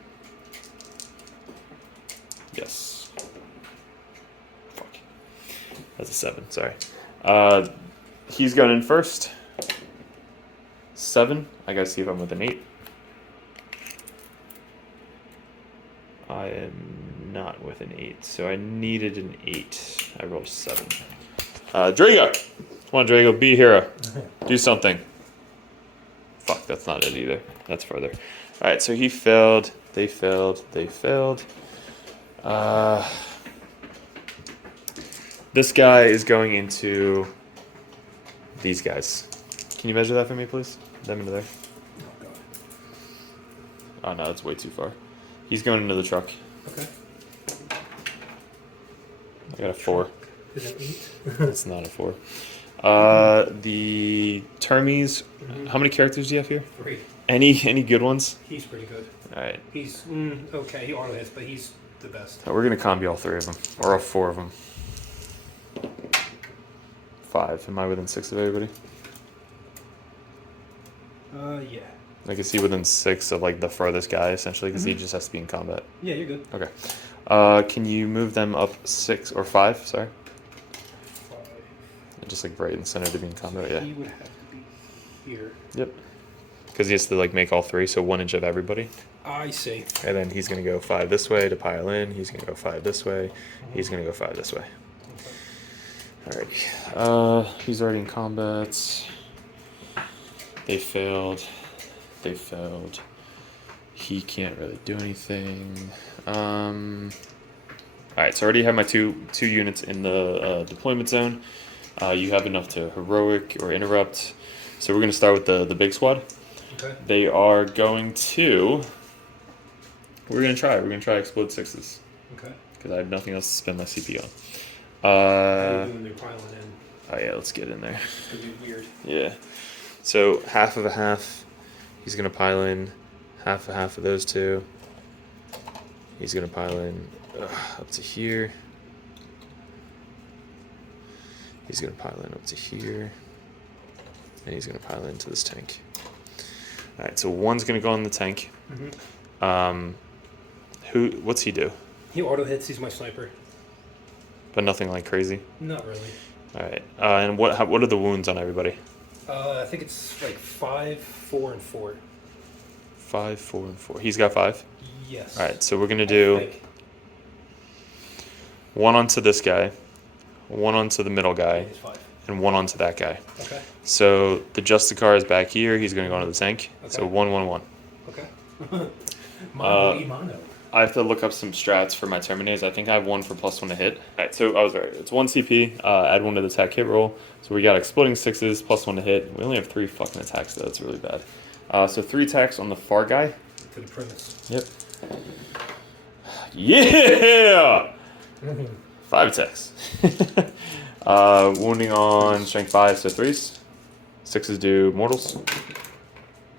Yes. Fuck. That's a 7, sorry. He's going in first. 7. I gotta see if I'm with an 8. I am not with an 8, so I needed an 8. I rolled a 7. Drago! Come on, Drago, be a hero. Do something. Fuck, that's not it either. That's further. Alright, so he failed. They failed. They failed. This guy is going into these guys. Can you measure that for me, please? Them into there. Oh, God. Oh, no, that's way too far. He's going into the truck. Okay. I got a 4. Is that 8? It's not a 4. The Termies. How many characters do you have here? 3. Any good ones? He's pretty good. All right. He's okay. He auto hits, but he's the best. We're gonna combi all 3 of them, or all 4 of them. 5. Am I within 6 of everybody? Yeah. Like, is he within 6 of like the farthest guy essentially? Because he just has to be in combat. Yeah, you're good. Okay. Can you move them up 6 or 5? Sorry. 5. Just like right in the center to be in combat. So Yeah. he would have to be here. Yep. Because he has to like make all 3, so 1 inch of everybody. I see. And then he's gonna go 5 this way to pile in. He's gonna go 5 this way. He's gonna go 5 this way. Alright. He's already in combat. They failed. They failed. He can't really do anything. Alright, so I already have my two units in the deployment zone. You have enough to heroic or interrupt. So we're gonna start with the big squad. Okay. They are going to. We're gonna try explode 6s. Okay. Because I have nothing else to spend my CP on. How are you doing? They're piling in. Oh yeah, let's get in there. It's gonna be weird. Yeah. So half of a half, he's gonna pile in half of those 2. He's gonna pile in up to here. He's gonna pile in up to here. And he's gonna pile into this tank. Alright, so 1's gonna go on the tank. What's he do? He auto hits. He's my sniper. But nothing like crazy. Not really. Alright. And what are the wounds on everybody? I think it's like 5, 4, and 4. 5, 4, and 4. He's got 5? Yes. Alright, so we're gonna do 1 onto this guy, 1 onto the middle guy, He's 5. and 1 onto that guy. Okay. So the Justicar is back here. He's gonna go into the tank. Okay. So 1, 1, 1. Okay. Mono. I have to look up some strats for my Terminators. I think I have 1 for +1 to hit. Alright, so I was right. It's 1 CP, add 1 to the attack hit roll. So we got exploding 6s, +1 to hit. We only have 3 fucking attacks though, that's really bad. So 3 attacks on the far guy. To the premise. Yep. Yeah! 5 attacks. Wounding on strength 5, so 3s. 6s do mortals.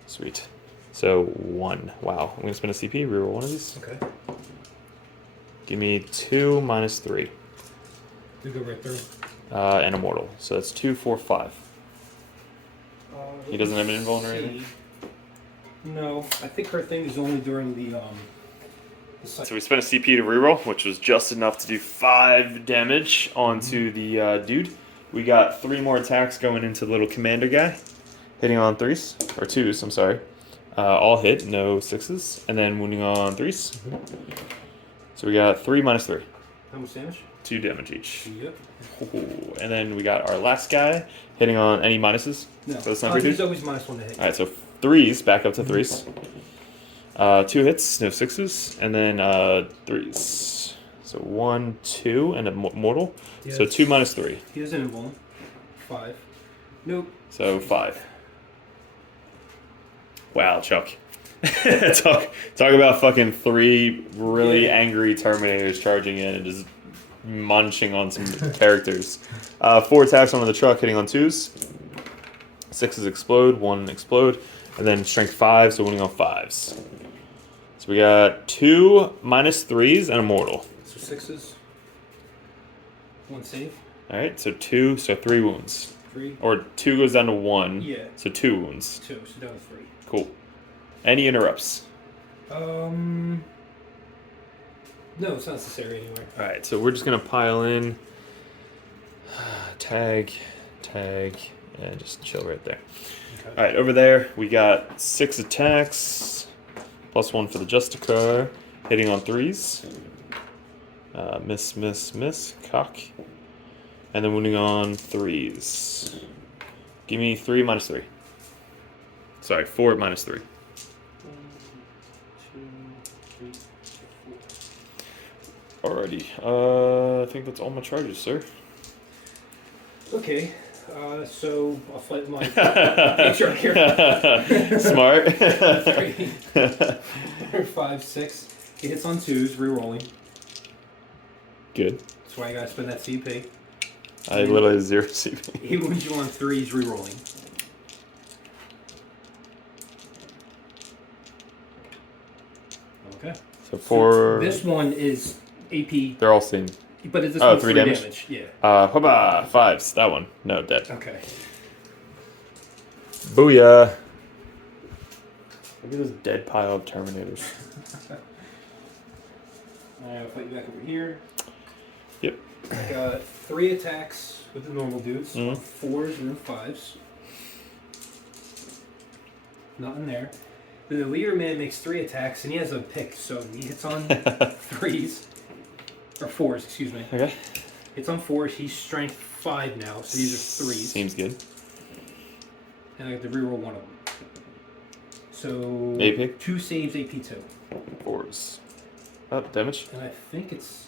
Sweet. So 1. Wow. I'm gonna spend a CP, reroll 1 of these. Okay. Give me 2 minus 3. You go right through. And a mortal. So that's 2, 4, 5. He doesn't have an invuln or anything? No, I think her thing is only during the So we spent a CP to reroll, which was just enough to do 5 damage onto the dude. We got 3 more attacks going into the little commander guy, hitting on 3s or 2s. I'm sorry. All hit, no 6s, and then wounding on 3s. So we got 3 minus 3. How much damage? 2 damage each. Yep. Ooh. And then we got our last guy hitting on any minuses. No. For the sniper dude. He's always -1 to hit. All right, so 3s back up to 3s. 2 hits, no 6s, and then 3s. So 1, 2, and a mortal. Yes. So 2 minus 3. He has an invuln. 5. Nope. So 5. Wow, Chuck. talk about fucking 3 really angry Terminators charging in and just munching on some characters. 4 attacks onto the truck, hitting on 2s. 6s explode, 1 explode, and then strength 5, so winning on 5s. So we got 2 minus 3s and a mortal. So 6s. 1 save. Alright, so 2, so 3 wounds. 3. Or 2 goes down to 1. Yeah. So 2 wounds. 2, so down to 3. Cool. Any interrupts? No, it's not necessary anyway. Alright, so we're just going to pile in. Tag, and just chill right there. Okay. Alright, over there we got 6 attacks, +1 for the Justicar, hitting on 3s. Miss, cock. And then wounding on 3s. Give me 3 minus 3. Sorry, 4 minus 3. 1, 2, 3, 4. Alrighty, I think that's all my charges, sir. Okay. So I'll fight my patriarch here. Smart. 3, 4, 5, 6. He hits on 2s, re-rolling. Good. That's why I gotta spend that CP. I literally have 0 CP. He wounds you on 3s, re-rolling. Okay. So 4. This one is AP. They're all same. But is this Oh, one 3 damage? Yeah. Hubba! 5s. That one. No, dead. Okay. Booyah! Look at this dead pile of Terminators. I'll fight you back over here. Yep. I got 3 attacks with the normal dudes. 4s and then 5s. Nothing there. The leader man makes 3 attacks and he has a pick, so he hits on 3s. Or 4s, excuse me. Okay. Hits on 4s, he's strength 5 now, so these are 3s. Seems good. And I have to reroll one of them. So AP? 2 saves, AP 2. 4s. Oh, damage? And I think it's,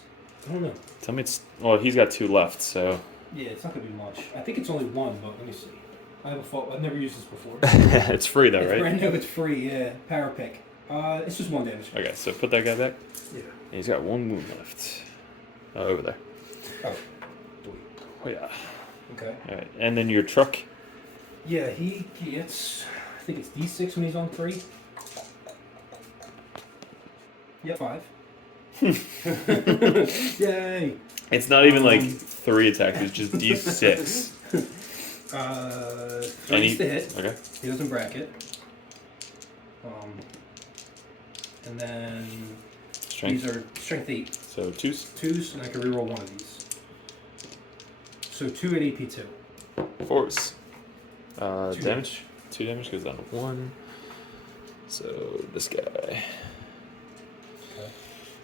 I don't know. Tell me it's, well, he's got 2 left, so. Yeah, it's not going to be much. I think it's only 1, but let me see. I have a fault. I've never used this before. It's free though, right? Brand new, it's free, yeah. Power pick. It's just 1 damage. Okay, so put that guy back. Yeah. He's got 1 wound left. Oh, over there. Oh. Oh, yeah. Okay. Alright, and then your truck. Yeah, he gets, I think it's D6 when he's on 3. Yeah, 5. Yay! It's not even like 3 attacks, it's just D6. 3's to hit. Okay. He doesn't bracket. And then Strength. these are strength 8. So 2s. 2s, and I can reroll one of these. So 2 at AP 2. 4s. 2 Damage. 2 damage goes down to 1. So this guy. Okay.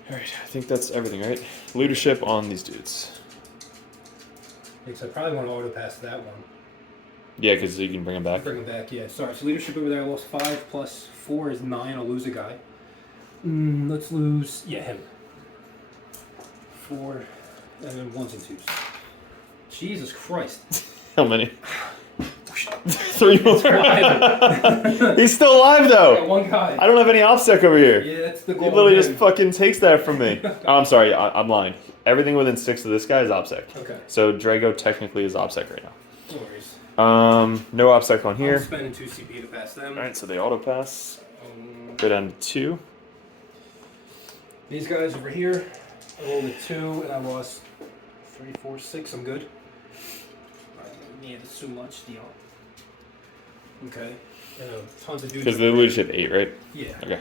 Alright, I think that's everything, right? Leadership on these dudes. Because I probably want to auto pass that one. Yeah, because you can bring them back. Bring him back, yeah. Sorry, so leadership over there, I lost 5 plus 4 is 9. I'll lose a guy. Let's lose, yeah, him. 4, and then 1s and 2s. Jesus Christ. How many? 3 more. Alive. He's still alive though. Yeah, 1 guy. I don't have any obstacle over here. Yeah, that's the He goal. literally just fucking takes that from me. Oh, I'm sorry, I'm lying. Everything within 6 of this guy is OBSEC. Okay. So Drago technically is OBSEC right now. No worries. No OBSEC on here. I'm spending 2 CP to pass them. Alright, so they auto pass. Go down to 2. These guys over here, I rolled a 2 and I lost 3, 4, 6. I'm good. Yeah, that's too much deal. Okay. Tons of dudes. Because the leadership 8, right? Yeah. Okay.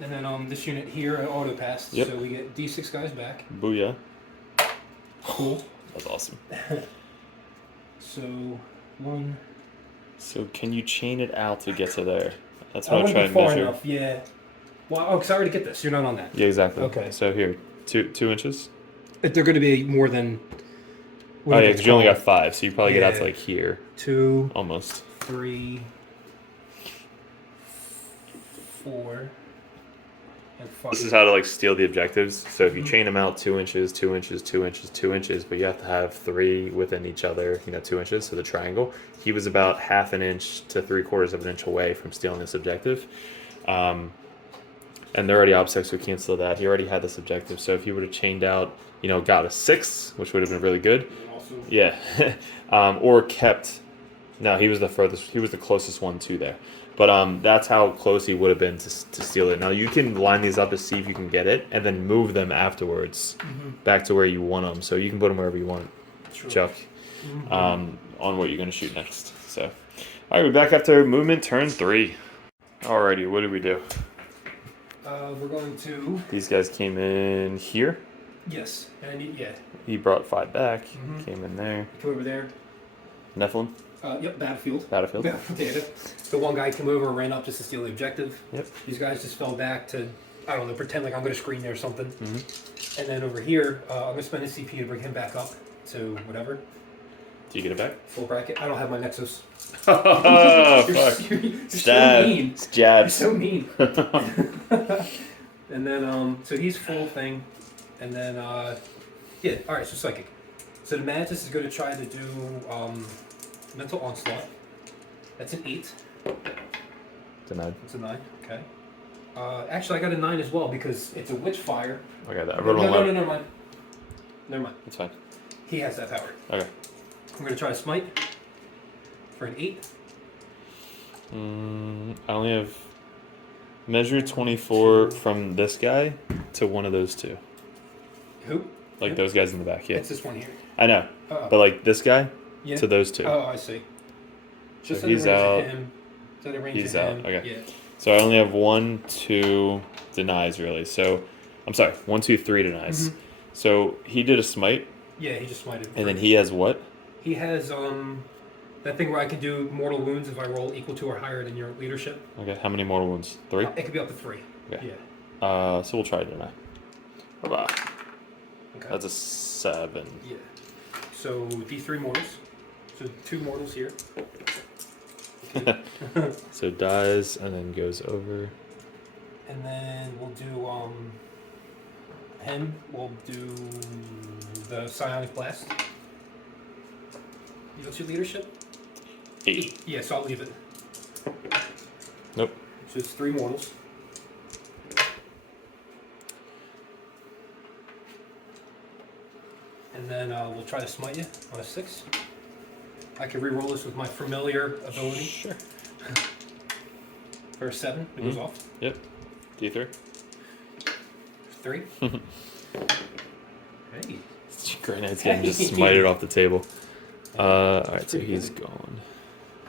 And then this unit here, I auto passed, Yep. so we get D6 guys back. Booyah. Cool. That's awesome. So 1. So can you chain it out to get to there? That's I what I'm wouldn't trying be to far measure. enough. Yeah. Well, because I already get this. You're not on that. Yeah, exactly. Okay. So here, 2 inches. If they're going to be more than. Oh yeah, because you only got 5, so you probably get out Yeah. to like here, 2, almost. 3, 4, and 5. This is how to like steal the objectives. So if you chain them out 2 inches, 2 inches, 2 inches, 2 inches, but you have to have 3 within each other, 2 inches, so the triangle. He was about 1/2 an inch to 3/4 of an inch away from stealing this objective. And they're already OBSEC, so we can't steal that. He already had this objective, so if he would have chained out, got a 6, which would have been really good. Awesome. Yeah. Or kept. No, he was the furthest. He was the closest one to there. But that's how close he would have been to steal it. Now you can line these up to see if you can get it, and then move them afterwards back to where you want them. So you can put them wherever you want, Sure. Chuck. On what you're gonna shoot next. So, all right, we're back after movement turn 3. Alrighty, what did we do? We're going to. These guys came in here. Yes, and I need. Yeah. He brought 5 back. Came in there. Come over there. Nephilim. Yep, battlefield. Battlefield. Data. The one guy came over and ran up just to steal the objective. Yep. These guys just fell back to, I don't know, pretend like I'm going to screen there or something. And then over here, I'm going to spend a CP to bring him back up to whatever. Do you get it back? Full bracket. I don't have my Nexus. Oh, fuck. You're Stab. so mean. It's jabs. You're so mean. And then, so he's full thing. And then, yeah, alright, so psychic. So the Mantis is going to try to do Mental Onslaught. That's an 8. Denied. It's a 9. Okay. Actually, I got a 9 as well because it's a Witchfire. Okay, that. No, never mind. Never mind. It's fine. He has that power. Okay. I'm going to try to Smite for an 8. I only have measure 24 from this guy to one of those two. Who? Like those guys in the back, yeah. It's this one here. I know. Uh-oh. But like this guy Yeah. to those two. Oh, I see. So Just he's out. He's out. Okay. Yeah. So I only have 1, 2 denies really. So I'm sorry, 1, 2, 3 denies. Mm-hmm. So he did a smite. Yeah, he just smited. And then he has what? He has that thing where I can do mortal wounds if I roll equal to or higher than your leadership. Okay, how many mortal wounds? 3? It could be up to 3. Okay. Yeah. So we'll try to deny. Bye-bye. Okay. That's a 7. Yeah. So D3 mortals. So 2 mortals here. Okay. So dies and then goes over. And then we'll do him. We'll do the Psionic Blast. What's your leadership? 8. Yeah, so I'll leave it. Nope. So it's 3 mortals. And then we'll try to smite you on a 6. I can re-roll this with my familiar ability. Sure. For a 7, it goes off. Yep. D3. 3. Hey. Grenades getting just smited off the table. Alright, so he's gone.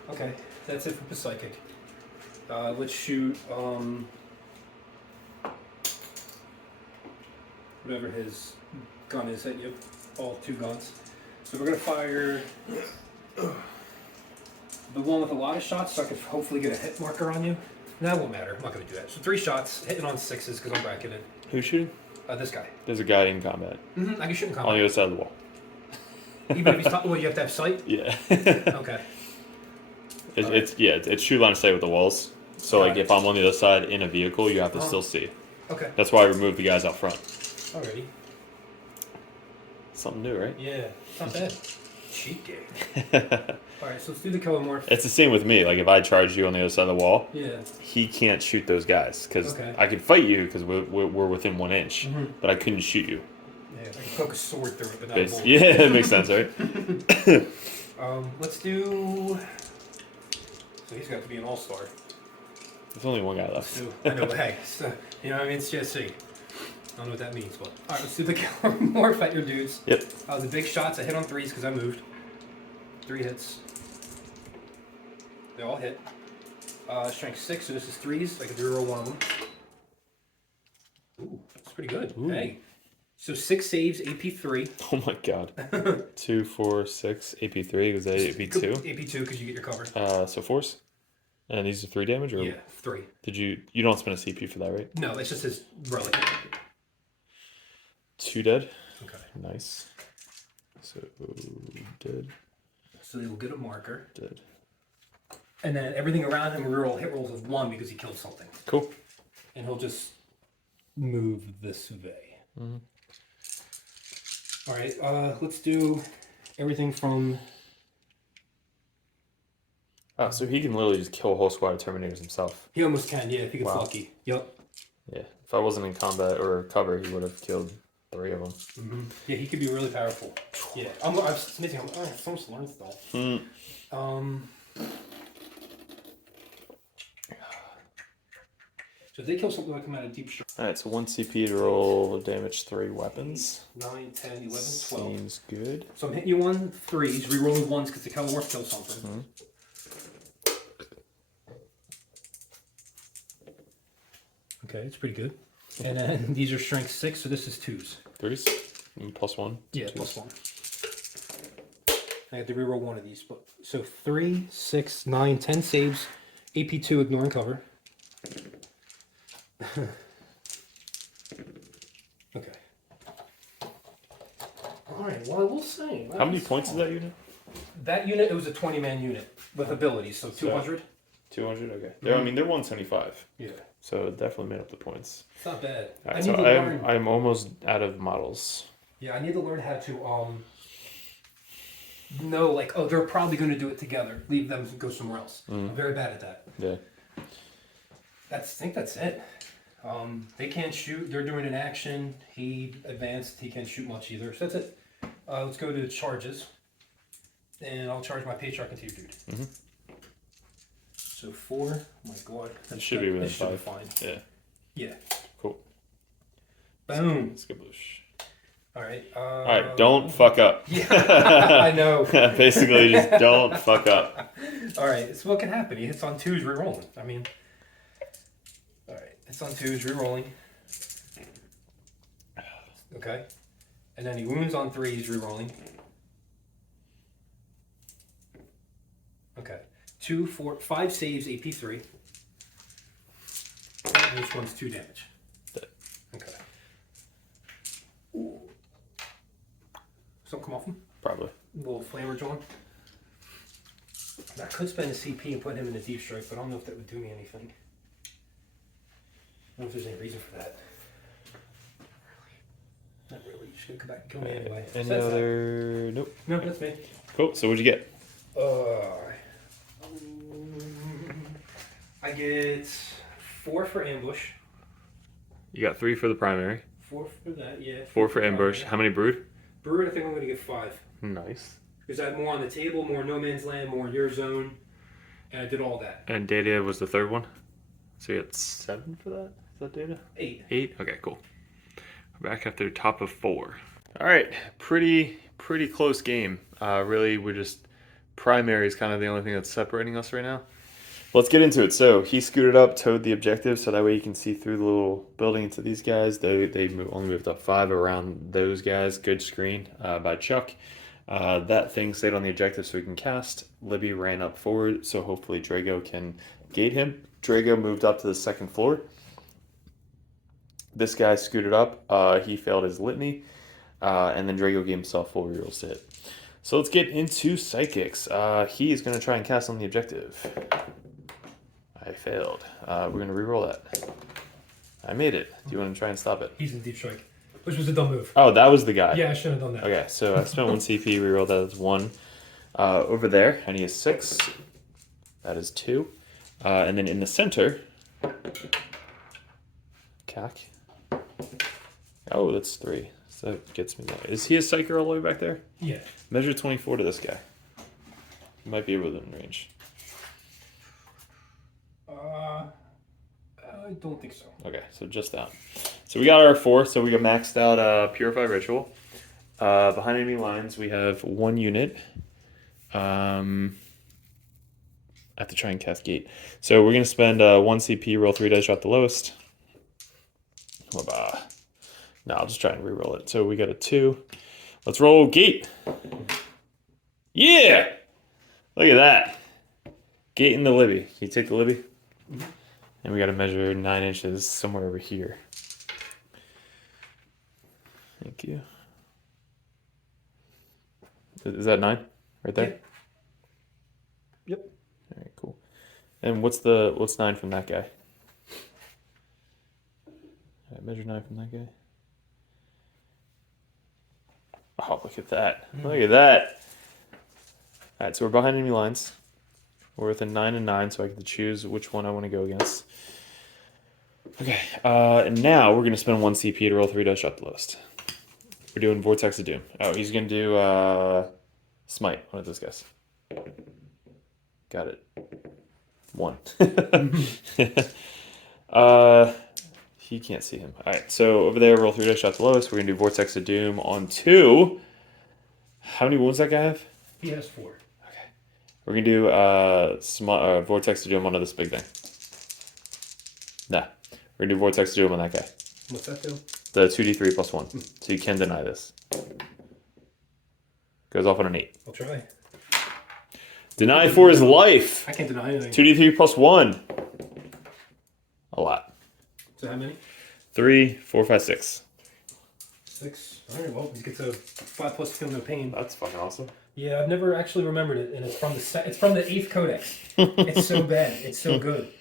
Okay, that's it for Psychic. Let's shoot whatever his gun is at you. All 2 guns. So we're gonna fire the one with a lot of shots, so I can hopefully get a hit marker on you. No, that won't matter. I'm not gonna do that. So 3 shots, hitting on 6s because I'm bracketed. Who's shooting? This guy. There's a guy in combat. Mm-hmm. I can shoot in On combat. the other side of the wall. Even if he's well, you have to have sight. Yeah. Okay. It's true line of sight with the walls. So like if I'm on the other side in a vehicle, you have to still see. Okay. That's why I removed the guys out front. Alrighty. Something new, right? Yeah, it's not bad. Cheat game. Alright, so let's do the Kilomorph. It's the same with me. Like if I charge you on the other side of the wall, Yeah. he can't shoot those guys because Okay. I could fight you because we're within 1 inch, Mm-hmm. but I couldn't shoot you. Yeah, I can poke a sword through it, but not a bullet. Yeah, it makes sense, right? Let's do. So he's got to be an all-star. There's only one guy left. So, I know, but hey, you know what I mean? It's GSC. I don't know what that means, but alright, let's do the Kilomorph at your dudes. Yep. The big shots. I hit on 3s because I moved. 3 hits. They all hit. Strength 6, so this is 3s. I can reroll one of them. Ooh, that's pretty good. Ooh. Hey. So 6 saves, AP 3. Oh my god. 2, 4, 6, AP 3. Was that AP 2? AP 2 because you get your cover. So force. And these are 3 damage, or Yeah, 3. did you don't spend a CP for that, right? No, that's just his relic. 2 dead. Okay. Nice. So dead. So they will get a marker. Dead. And then everything around him reroll hit rolls of 1 because he killed something. Cool. And he'll just move this way. Mm-hmm. Alright, let's do everything from... Oh, so he can literally just kill a whole squad of Terminators himself. He almost can, yeah, if he gets Wow. lucky. Yep. Yeah. If I wasn't in combat or cover, he would have killed 3 of them. Mm-hmm. Yeah, he could be really powerful. Yeah, it's amazing. I'm so much to learn stuff. So if they kill something that come out of deep shore. Alright, so 1 CP to roll damage 3 weapons. 9, 10, 11, 12. Seems good. So I'm hitting you on 3s, rerolling 1s because the Kilomorph kills something. Mm-hmm. Okay, it's pretty good. And then these are strength 6, so this is 2s. 3s? And +1? Yeah, 2s. +1. I have to reroll one of these. But so 3, 6, 9, 10 saves, AP 2 ignoring cover. Okay. Alright, well I will say. How many points is that unit? That unit, it was a 20-man unit with abilities, so 200. 200? Okay. I mean, they're 175. Yeah. So it definitely made up the points. It's not bad. Alright, so I'm almost out of models. Yeah, I need to learn how to know, like, oh, they're probably going to do it together. Leave them and go somewhere else. Mm. I'm very bad at that. Yeah. I think that's it. They can't shoot. They're doing an action. He advanced. He can't shoot much either. So that's it. Let's go to charges. And I'll charge my Patriarch into your dude. Mm-hmm. So 4. Oh my god. That should be within 5. Fine. Yeah. Yeah. Cool. Boom. Let's go boosh. Alright. Alright, don't fuck up. Yeah, I know. Basically, just don't fuck up. Alright, so what can happen? He hits on 2s, re-rolling. I mean... Alright, hits on 2s, re-rolling. Okay. And then he wounds on 3s, re-rolling. Okay. 2, 4, 5 saves, AP 3. And each one's 2 damage. Okay. Ooh. Something come off him? Probably. A little flamer on. I could spend a CP and put him in a deep strike, but I don't know if that would do me anything. I don't know if there's any reason for that. Not really. You're just gonna come back and kill me anyway. Any other? Nope. No, that's me. Cool. So what'd you get? I get 4 for ambush. You got 3 for the primary. 4 for that, yeah. 4 for ambush. How many brood? Brood, I think I'm gonna get 5. Nice. Because I had more on the table, more no man's land, more in your zone, and I did all that. And data was the third one. So you got 7 for that? Is that data? 8. 8? Okay, cool. We're back after top of 4. All right, pretty close game. Really, we're just primary is kind of the only thing that's separating us right now. Let's get into it. So he scooted up, towed the objective, so that way you can see through the little building into these guys. They only moved up 5 around those guys. Good screen by Chuck. That thing stayed on the objective so he can cast. Libby ran up forward, so hopefully Drago can gate him. Drago moved up to the 2nd floor. This guy scooted up. He failed his litany. And then Drago gave himself 4 rerolls to hit. So let's get into Psychics. He is going to try and cast on the objective. I failed. We're going to reroll that. I made it. Do you want to try and stop it? He's in deep strike, which was a dumb move. Oh, that was the guy. Yeah, I should have done that. Okay, so I spent 1 CP, rerolled that as 1. Over there, and he is 6. That is 2. And then in the center, cack. Oh, that's 3. So that gets me there. Is he a Psyker all the way back there? Yeah. Measure 24 to this guy. He might be within range. I don't think so. Okay, so just that. So we got our 4. So we got maxed out Purify Ritual. Behind enemy lines, we have 1 unit. I have to try and cast Gate. So we're going to spend 1 CP, roll 3 dice, drop the lowest. No, I'll just try and re-roll it. So we got a 2. Let's roll Gate. Yeah! Look at that. Gate in the Libby. Can you take the Libby? Mm-hmm. And we got to measure 9 inches somewhere over here. Thank you. Is that 9? Right there? Yep. All right, cool. And what's 9 from that guy? All right, measure 9 from that guy. Oh, look at that. Look at that. All right, so we're behind enemy lines. We're within 9 and 9, so I get to choose which one I want to go against. Okay, and now we're going to spend 1 CP to roll 3 dice, shot the lowest. We're doing Vortex of Doom. Oh, he's going to do Smite, one of those guys. Got it. 1. He can't see him. All right, so over there, roll 3 dice, shot the lowest. We're going to do Vortex of Doom on 2. How many wounds that guy have? He has 4. Okay. We're going to do Vortex of Doom on this big thing. Nah. We're going to do Vortex of Doom on that guy. What's that do? The 2d3 plus 1. So you can deny this. Goes off on an 8. I'll try. Deny for his life. I can't deny anything. 2d3 plus 1. A lot. So how many? 3, 4, 5, 6. 6. All right. Well, he gets a 5 plus feel no pain. That's fucking awesome. Yeah, I've never actually remembered it, and it's from the 8th Codex. It's so bad. It's so good.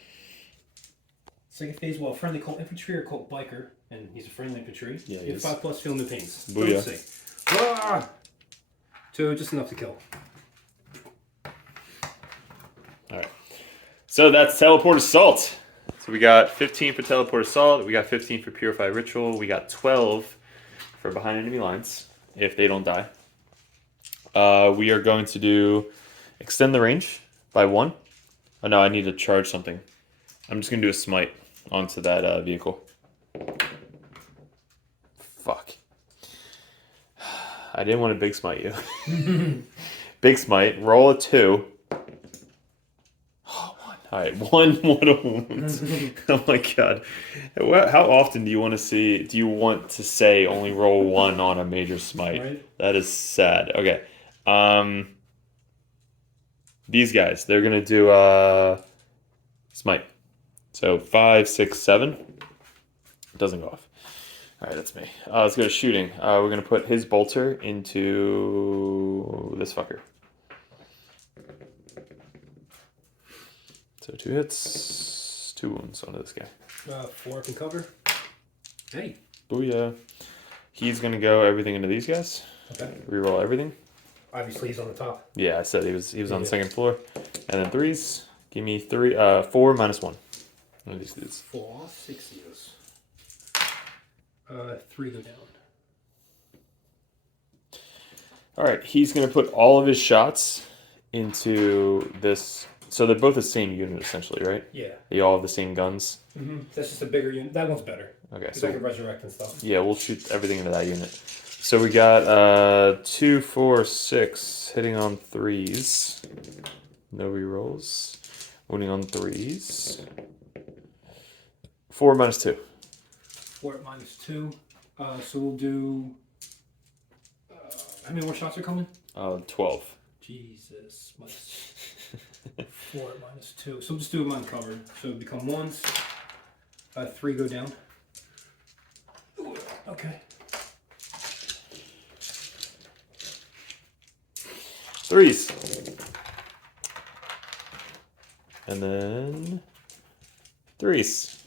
Second phase, well, friendly cult infantry or cult biker, and he's a friendly infantry. Yeah, he you have is. 5 plus feel no pains. Booyah. Let's see. 2, just enough to kill. All right. So that's Teleport Assault. So we got 15 for Teleport Assault. We got 15 for Purify Ritual. We got 12 for Behind Enemy Lines, if they don't die. We are going to do Extend the Range by 1. Oh, no, I need to charge something. I'm just going to do a Smite onto that vehicle. Fuck. I didn't want to Big Smite you. Big Smite. Roll a 2. All right, one mortal wound. Oh my god! How often do you want to see? Do you want to say only roll 1 on a major smite? Right. That is sad. Okay, these guys, they're gonna do smite. So 5, 6, 7. It doesn't go off. All right, that's me. Let's go to shooting. We're gonna put his bolter into this fucker. So 2 hits, 2 wounds onto this guy. 4 can cover. Hey. Booyah. He's going to go everything into these guys. Okay. Reroll everything. Obviously he's on the top. Yeah, I said he was on the second floor. And then 3s. Give me 4 minus 1. One of these dudes. 4, 6 years. 3 go down. Alright, he's going to put all of his shots into this. So they're both the same unit, essentially, right? Yeah. They all have the same guns? Mm-hmm. That's just a bigger unit. That one's better. Okay, so I can resurrect and stuff. Yeah, we'll shoot everything into that unit. So we got 2, 4, 6 hitting on 3s. No rerolls. Winning on 3s. 4 minus 2. 4 minus 2. So we'll do. How many more shots are coming? 12. Jesus. 4 minus 2. So we'll just do them uncovered. So it become 1s. 3 go down. Ooh, okay. 3s. And then 3s.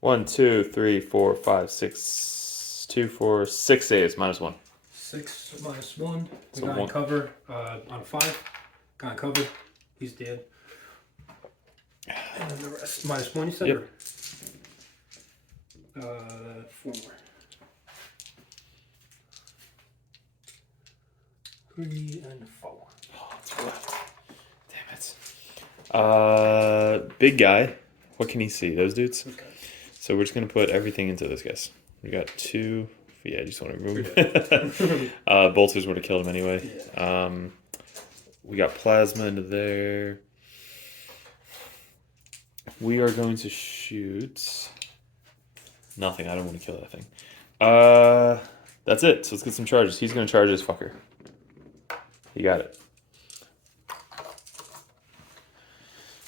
1, 2, 3, 4, 5, 6. 2, 4, 6 saves minus 1. 6 minus 1. We So got 1. cover on 5. Got covered. He's dead. And then the rest minus 1, you said? Yep. 4 more. 3 and 4. Oh, it's left. Damn it. Big guy. What can he see? Those dudes? Okay. So we're just going to put everything into those guys. We got 2. Yeah, I just want to remove him. Bolters would have killed him anyway. Yeah. We got plasma into there. We are going to shoot nothing. I don't want to kill that thing. That's it. So let's get some charges. He's going to charge this fucker. He got it.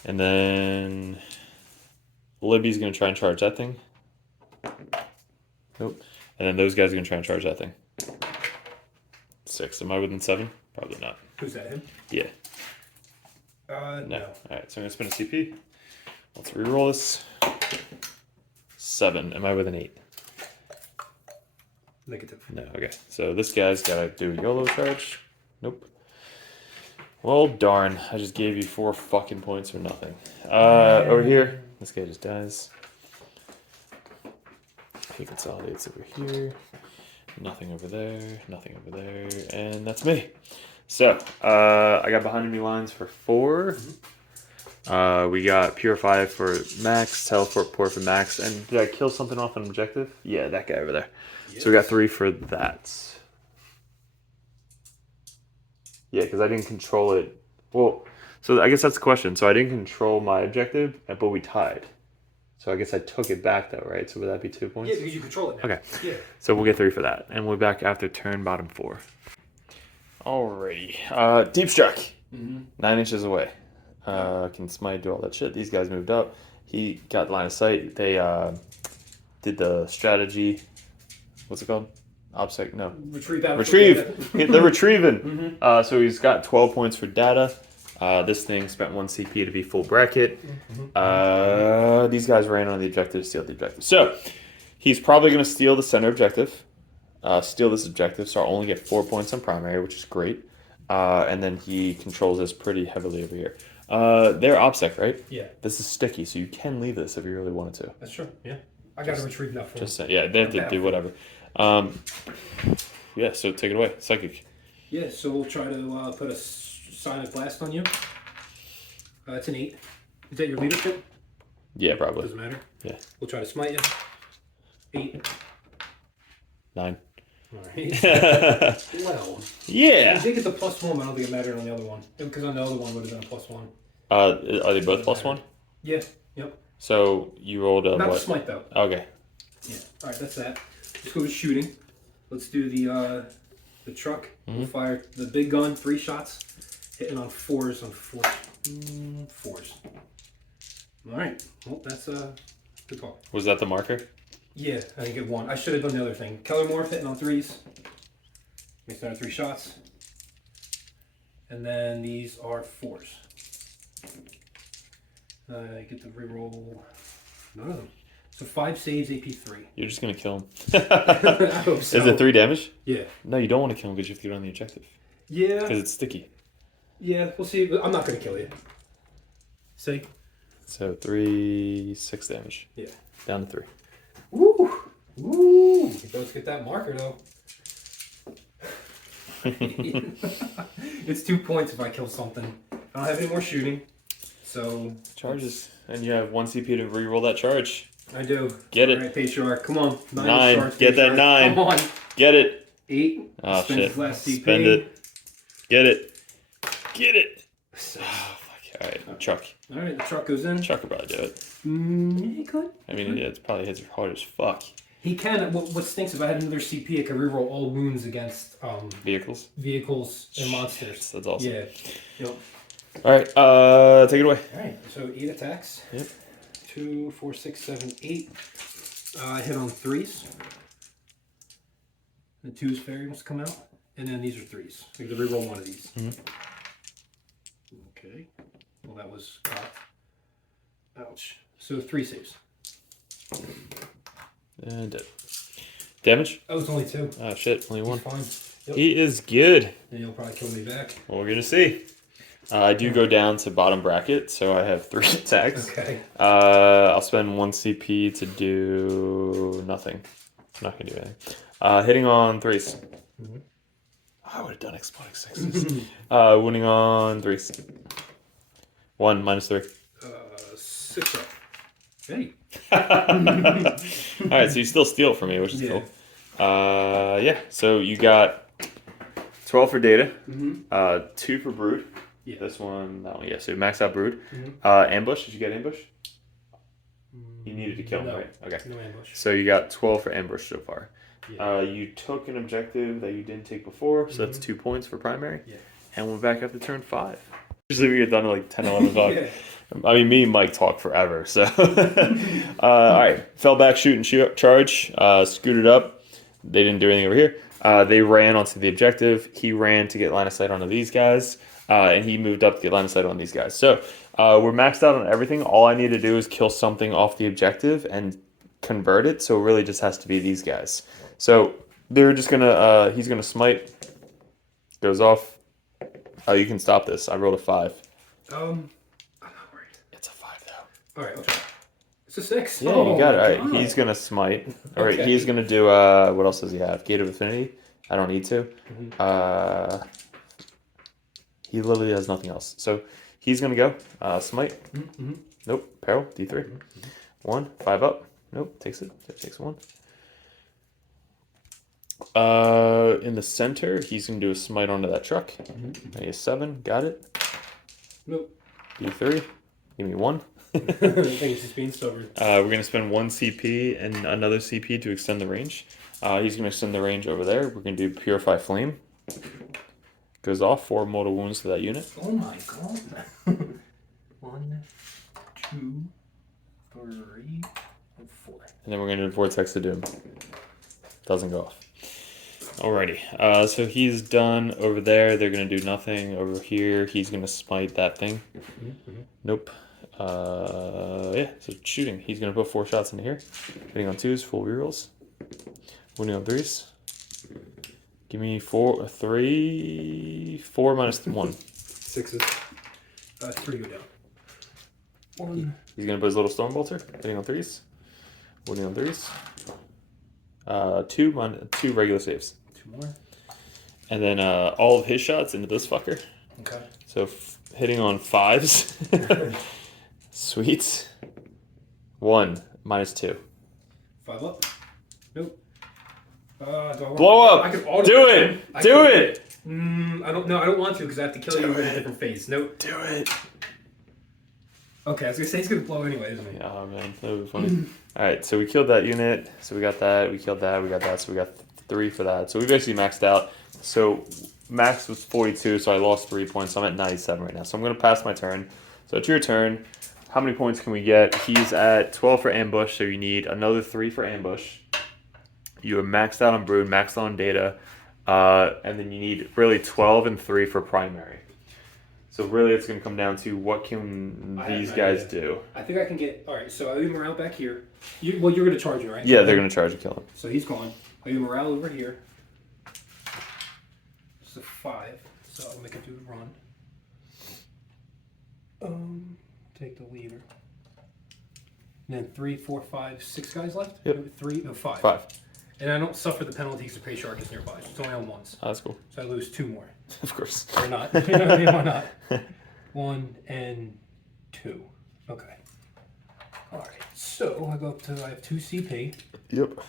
And then Libby's going to try and charge that thing. Nope. And then those guys are going to try and charge that thing. 6. Am I within 7? Probably not. Who's that, him? Yeah. No. Alright, so I'm going to spin a CP. Let's reroll this. 7. Am I within 8? Negative. No, okay. So this guy's got to do a YOLO charge. Nope. Well, darn. I just gave you 4 fucking points for nothing. Over here, this guy just dies. He consolidates over here. Nothing over there. Nothing over there. And that's me. So, I got behind enemy lines for 4. We got Purify for max, Teleport Port for max. And did I kill something off an objective? Yeah, that guy over there. Yes. So we got 3 for that. Yeah, because I didn't control it. Well, so I guess that's the question. So I didn't control my objective, but we tied. So I guess I took it back though, right? So would that be 2 points? Yeah, because you control it now. Okay. Yeah. So we'll get 3 for that. And we'll be back after turn bottom 4. Alrighty. Deep Strike. 9 inches away. Can smite, do all that shit. These guys moved up. He got line of sight. They did the strategy. What's it called? OPSEC? No. Retrieve. They're retrieving. So he's got 12 points for data. This thing spent 1 CP to be full bracket. These guys ran on the objective to steal the objective. So he's probably going to steal the center objective. steal this objective, so I'll only get 4 points on primary, which is great. And then he controls this pretty heavily over here. They're OPSEC, right? Yeah. This is sticky, so you can leave this if you really wanted to. That's true. Yeah. I got to retrieve that for Just yeah, they have to do whatever. Yeah, so take it away. Psychic. Yeah, so we'll try to put a Cyne blast on you. It's an 8. Is that your leadership? Yeah, probably. Doesn't matter. Yeah. We'll try to smite you. 8. 9. Alright. Well. Yeah. I think it's a +1, but I don't think it mattered on the other one. Because on the other one would have been a +1. Are they both +1? Yeah. Yep. So you rolled a Not what? the smite though. Okay. Yeah. Alright, that's that. Let's go with shooting. Let's do the truck. We'll fire the big gun, 3 shots. Hitting on 4s on 4s. Alright. Well, that's good call. Was that the marker? Yeah, I think it won. I should have done the other thing. Keller Morph hitting on 3s. Makes another 3 shots. And then these are 4s. I get to reroll none of them. So 5 saves, AP 3. You're just going to kill him. I hope so. Is it 3 damage? Yeah. No, you don't want to kill him because you have to get on the objective. Yeah. Because it's sticky. Yeah, we'll see. I'm not going to kill you. See? So 3, 6 damage. Yeah. Down to 3. Woo! Woo! You both get that marker, though. It's 2 points if I kill something. I don't have any more shooting, so... Charges. And you have 1 CP to reroll that charge. I do. Get it. All right, Patriarch. Come on. 9. Sharks, Get that Patriarch. 9. Come on. Get it. 8. Oh, Spend shit. his last CP. Spend it. Get it. Get it. 6. Oh, fuck. All right. Truck. All right, the truck goes in. Truck could probably do it. Yeah, he could. I mean, yeah, it probably hits hard as fuck. He can. What stinks if I had another CP, I could reroll all wounds against Vehicles and monsters. That's awesome. Yeah. Yep. All right. Take it away. All right. So 8 attacks. Yep. 2, 4, 6, 7, 8. I hit on 3s. The 2's fairy must come out, and then these are 3s. I have to reroll one of these. Okay. Well, that was cocked. Ouch. So 3 saves. And dead. Damage? That was only 2. Oh shit, only 1. Fine. Yep. He is good. And you'll probably kill me back. Well, we're gonna see. I do go down to bottom bracket, so I have 3 attacks. Okay. I'll spend 1 CP to do nothing. I'm not gonna do anything. Hitting on 3s. I would have done exploding 6s. Winning on 3s. 1 minus 3. 6 up. Hey. Alright, so you still steal from me, which is cool. Yeah, so you got 12 for data, 2 for brood. Yeah. This one, that one, yeah, so max out brood. Ambush, did you get ambush? You needed to kill him, right? Okay. No ambush. So you got 12 for ambush so far. Yeah. You took an objective that you didn't take before, so that's 2 points for primary. Yeah. And we're back up to turn 5. Usually we get done at like 10, 11 o'clock. Yeah. I mean, me and Mike talk forever, so. All right, fell back, shoot and shoot, charge, scooted up. They didn't do anything over here. They ran onto the objective. He ran to get line of sight onto these guys, and he moved up to get line of sight on these guys. So we're maxed out on everything. All I need to do is kill something off the objective and convert it, so it really just has to be these guys. So they're just gonna, he's gonna smite, goes off. Oh, you can stop this. I rolled a 5. I'm not worried. It's a 5 though. All right, I'll try. It's a 6. Yeah, you got it. All right, he's gonna smite. All right, he's gonna do. What else does he have? Gate of Affinity. I don't need to. He literally has nothing else. So he's gonna go. Smite. Nope. Peril. D3. 1. 5 up. Nope. Takes it. Takes 1. In the center, he's gonna do a smite onto that truck. And he has 7. Got it. Nope. D3. Give me 1. I think it's just being stubborn. We're going to spend 1 CP and another CP to extend the range. He's going to extend the range over there. We're going to do Purify Flame. Goes off, 4 mortal wounds to that unit. Oh my god. 1, 2, 3, and 4. And then we're going to do Vortex to Doom. Doesn't go off. Alrighty. So he's done over there. They're going to do nothing. Over here, he's going to smite that thing. Nope. Yeah, so shooting. He's going to put 4 shots into here. Hitting on 2s, full rerolls. Winning on 3s. Give me 4 minus 1. 6s. 3 go down. 1. He's gonna put his little storm bolter. Hitting on 3s. Wounding on 3s. 2 regular saves. 2 more. And then all of his shots into this fucker. Okay. So hitting on 5s. Sweet. 1 minus 2. 5 up. Nope. Blow up. I could auto Do it. Do it. I don't know. I don't want to because I have to kill you in a different phase. Nope. Do it. Okay, I was gonna say he's gonna blow anyway, isn't he? Oh man, that would be funny. All right, so we killed that unit. So we got that. We killed that. We got that. So we got 3 for that. So we basically maxed out. So max was 42. So I lost 3 points. So I'm at 97 right now. So I'm gonna pass my turn. So it's your turn. How many points can we get? He's at 12 for ambush. So you need another 3 for ambush. You are maxed out on brood, maxed out on data, and then you need really 12 and 3 for primary. So really, it's going to come down to what can these guys do. I think I can get. All right, so I leave morale back here. You're going to charge him, right? Yeah, they're going to charge and kill him. So he's gone. I leave morale over here. It's a 5, so I'll make him do the run. Take the leader. And then 3, 4, 5, 6 guys left. Yep. 5. 5. And I don't suffer the penalties to pay sharks nearby. It's only on 1s. Oh, that's cool. So I lose 2 more. Of course. Or not. You know what I mean? Why not? 1 and 2. Okay. All right. So I have 2 CP. Yep.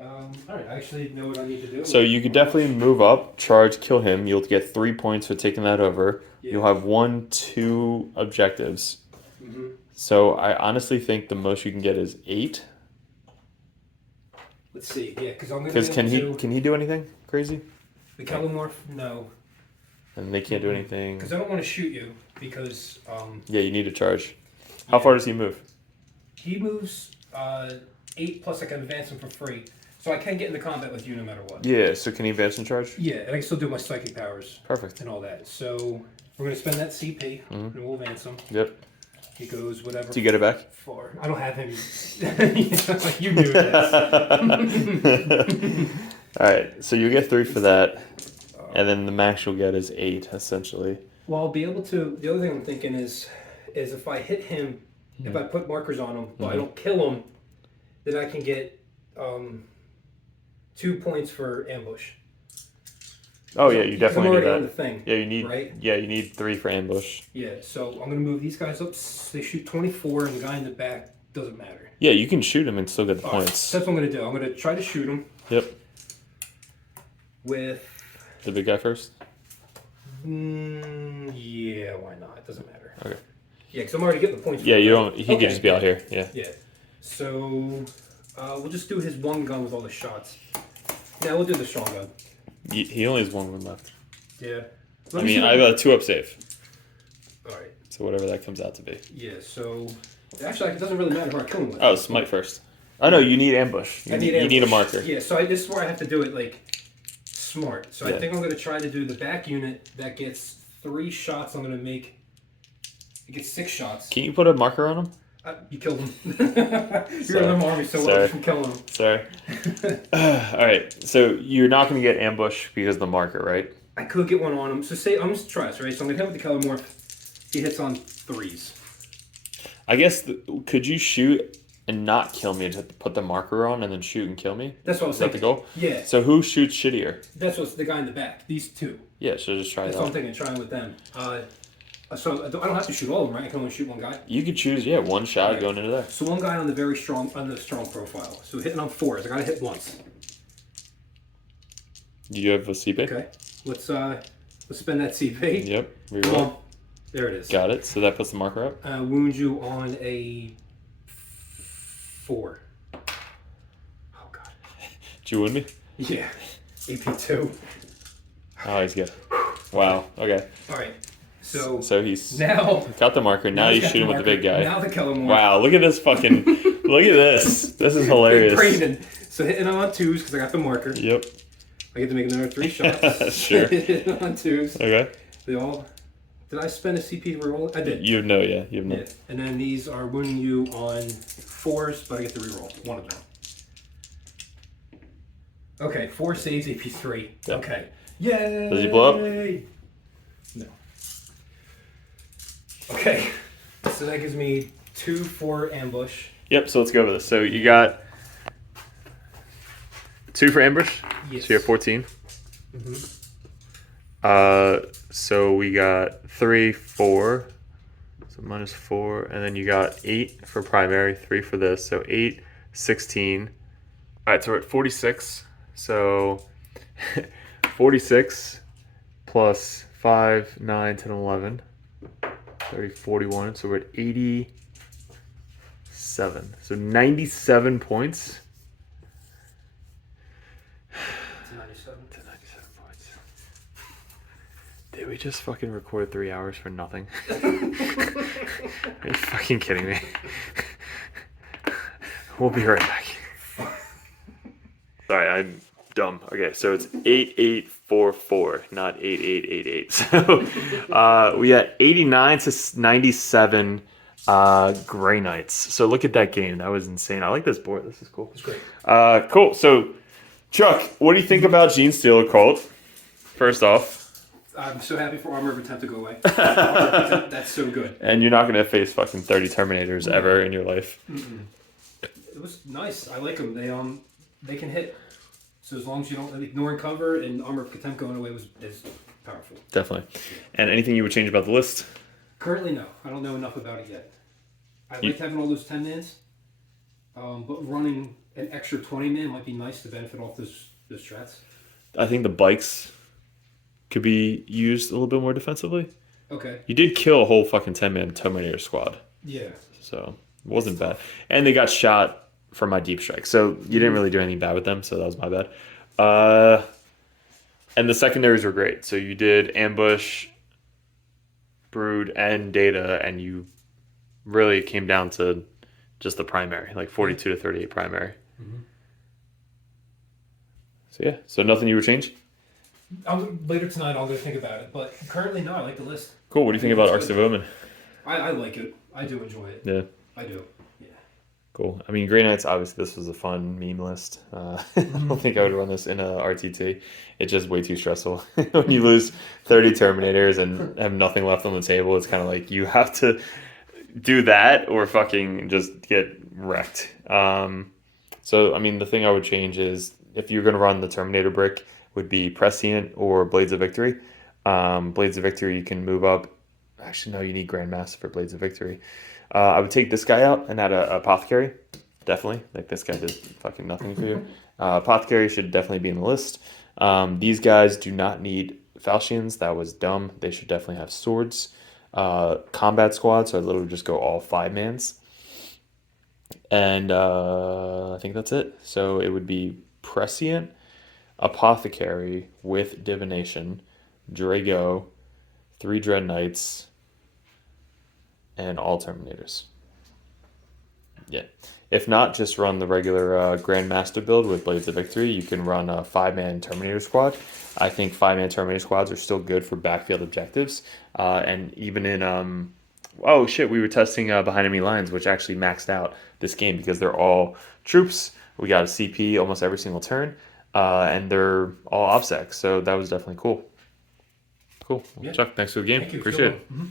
All right. I actually know what I need to do. So you could definitely move up, charge, kill him. You'll get 3 points for taking that over. Yeah. You'll have 1, 2 objectives. Mm-hmm. So I honestly think the most you can get is 8. Let's see. Yeah, because I'm going to. Because can he do anything crazy? The Kellamorph, no. And they can't do anything. Because I don't want to shoot you because. Yeah, you need to charge. How far does he move? He moves 8 plus I can advance him for free, so I can get into combat with you no matter what. Yeah. So can he advance and charge? Yeah, and I can still do my psychic powers. Perfect. And all that. So we're going to spend that CP and we'll advance him. Yep. He goes whatever. Do you get it back? For I don't have him. Like you knew this. All right, so you get 3 for that, and then the max you'll get is 8 essentially. Well, I'll be able to. The other thing I'm thinking is if I hit him, if I put markers on him, but I don't kill him, then I can get 2 points for ambush. Oh yeah, you definitely need that. On the thing, yeah, you need. Right? Yeah, you need 3 for ambush. Yeah, so I'm gonna move these guys up. They shoot 24, and the guy in the back doesn't matter. Yeah, you can shoot him and still get the points. That's what I'm gonna do. I'm gonna try to shoot him. Yep. With the big guy first. Yeah, why not? It doesn't matter. Okay. Yeah, because I'm already getting the points. Yeah, you don't. He could just be out here. Yeah. Yeah. So we'll just do his 1 gun with all the shots. Now we'll do the strong gun. He only has 1 wound left. Yeah. I mean, I got a 2-up save. All right. So whatever that comes out to be. Yeah. So actually, it doesn't really matter who I kill him with. Oh, smite first. Oh no, you need ambush. You need a marker. Yeah. So this is where I have to do it like smart. So I think I'm going to try to do the back unit that gets 3 shots. I'm going to make it gets 6 shots. Can you put a marker on him? You killed him. You're in the army, so well from killing him. Sorry. All right. So you're not going to get ambush because of the marker, right? I could get one on him. So say I'm just try this, right? So I'm going to hit with the Kellamorph. He hits on 3s. I guess could you shoot and not kill me to put the marker on and then shoot and kill me? That's what I was thinking. Is that the goal? Yeah. So who shoots shittier? That's what's the guy in the back. These 2. Yeah. So just try that. That's what I'm thinking. Trying with them. So I don't have to shoot all of them, right? I can only shoot 1 guy. You could choose, 1 shot going into there. So 1 guy on the strong profile. So hitting on 4s. I gotta hit once. Do you have a CP? Okay. Let's spend that CP. Yep. Come on. There it is. Got it. So that puts the marker up. Wound you on a 4. Oh god. Did you wound me? Yeah. AP2. Oh, he's good. Wow. Okay. All right. So he's now got the marker. Now you shoot him with the big guy. Now the Kellamorph. Wow, look at this fucking. Look at this. This is hilarious. So hitting on 2s because I got the marker. Yep. I get to make another 3 shots. Sure. Hitting on 2s. Okay. They all. Did I spend a CP to reroll? I did. You have no. You have no. Yeah. And then these are wounding you on 4s, but I get to reroll 1 of them. Okay, 4 saves, AP 3. Yep. Okay. Yay! Does he blow up? No. Okay. So that gives me 2 for ambush. Yep, so let's go over this. So you got 2 for ambush. Yes. So you have 14. Mm-hmm. So we got 3, 4. So minus 4. And then you got 8 for primary, 3 for this. So 8, 16. All right, so we're at 46. So 46 plus 5, 9, 10, 11. 30, 41. So we're at 87. So 97 points. To 97. To 97 points. Did we just fucking record 3 hours for nothing? Are you fucking kidding me? We'll be right back. Sorry, I'm dumb. Okay, so it's 8844, not 8888. So we got 89 to 97 Grey Knights. So look at that game. That was insane. I like this board. This is cool. It's great. Cool. So, Chuck, what do you think about Gene Stealer Cult? First off. I'm so happy for Armor of Attempt to go away. That's so good. And you're not going to face fucking 30 Terminators ever in your life. Mm-mm. It was nice. I like them. They can hit. So as long as you don't ignore and cover, and Armor of Contempt going away is powerful. Definitely. And anything you would change about the list? Currently, no. I don't know enough about it yet. I liked having all those 10-mans, but running an extra 20-man might be nice to benefit off those strats. I think the bikes could be used a little bit more defensively. Okay. You did kill a whole fucking 10-man Terminator squad. Yeah. So it wasn't bad. And they got shot from my deep strike. So you didn't really do anything bad with them, so that was my bad. And the secondaries were great. So you did ambush, brood, and data, and you really came down to just the primary, like 42 to 38 primary. Mm-hmm. So yeah, so nothing you would change? Later tonight I'll go think about it, but currently no, I like the list. Cool, what do you think about Arks of Omen? I like it. I do enjoy it. Yeah. I do. Cool. I mean, Grey Knights, obviously, this was a fun meme list. I don't think I would run this in a RTT. It's just way too stressful. When you lose 30 Terminators and have nothing left on the table, it's kind of like you have to do that or fucking just get wrecked. So, I mean, the thing I would change is if you're going to run the Terminator brick, would be Prescient or Blades of Victory. Blades of Victory, you can move up. Actually, no, you need Grandmaster for Blades of Victory. I would take this guy out and add a Apothecary. Definitely. Like, this guy did fucking nothing for you. Apothecary should definitely be in the list. These guys do not need falchions. That was dumb. They should definitely have swords. Combat squad, so I literally just go all 5-mans. And I think that's it. So it would be Prescient, Apothecary with Divination, Drago, 3 Dread Knights, and all Terminators. Yeah. If not, just run the regular Grandmaster build with Blades of Victory. You can run a 5-man Terminator squad. I think 5-man Terminator squads are still good for backfield objectives. And even in... oh, shit, we were testing Behind Enemy Lines, which actually maxed out this game because they're all troops. We got a CP almost every single turn. And they're all OBSEC. So that was definitely cool. Cool. Yeah. Chuck, thanks for the game. Thank you. Appreciate it. Mm-hmm.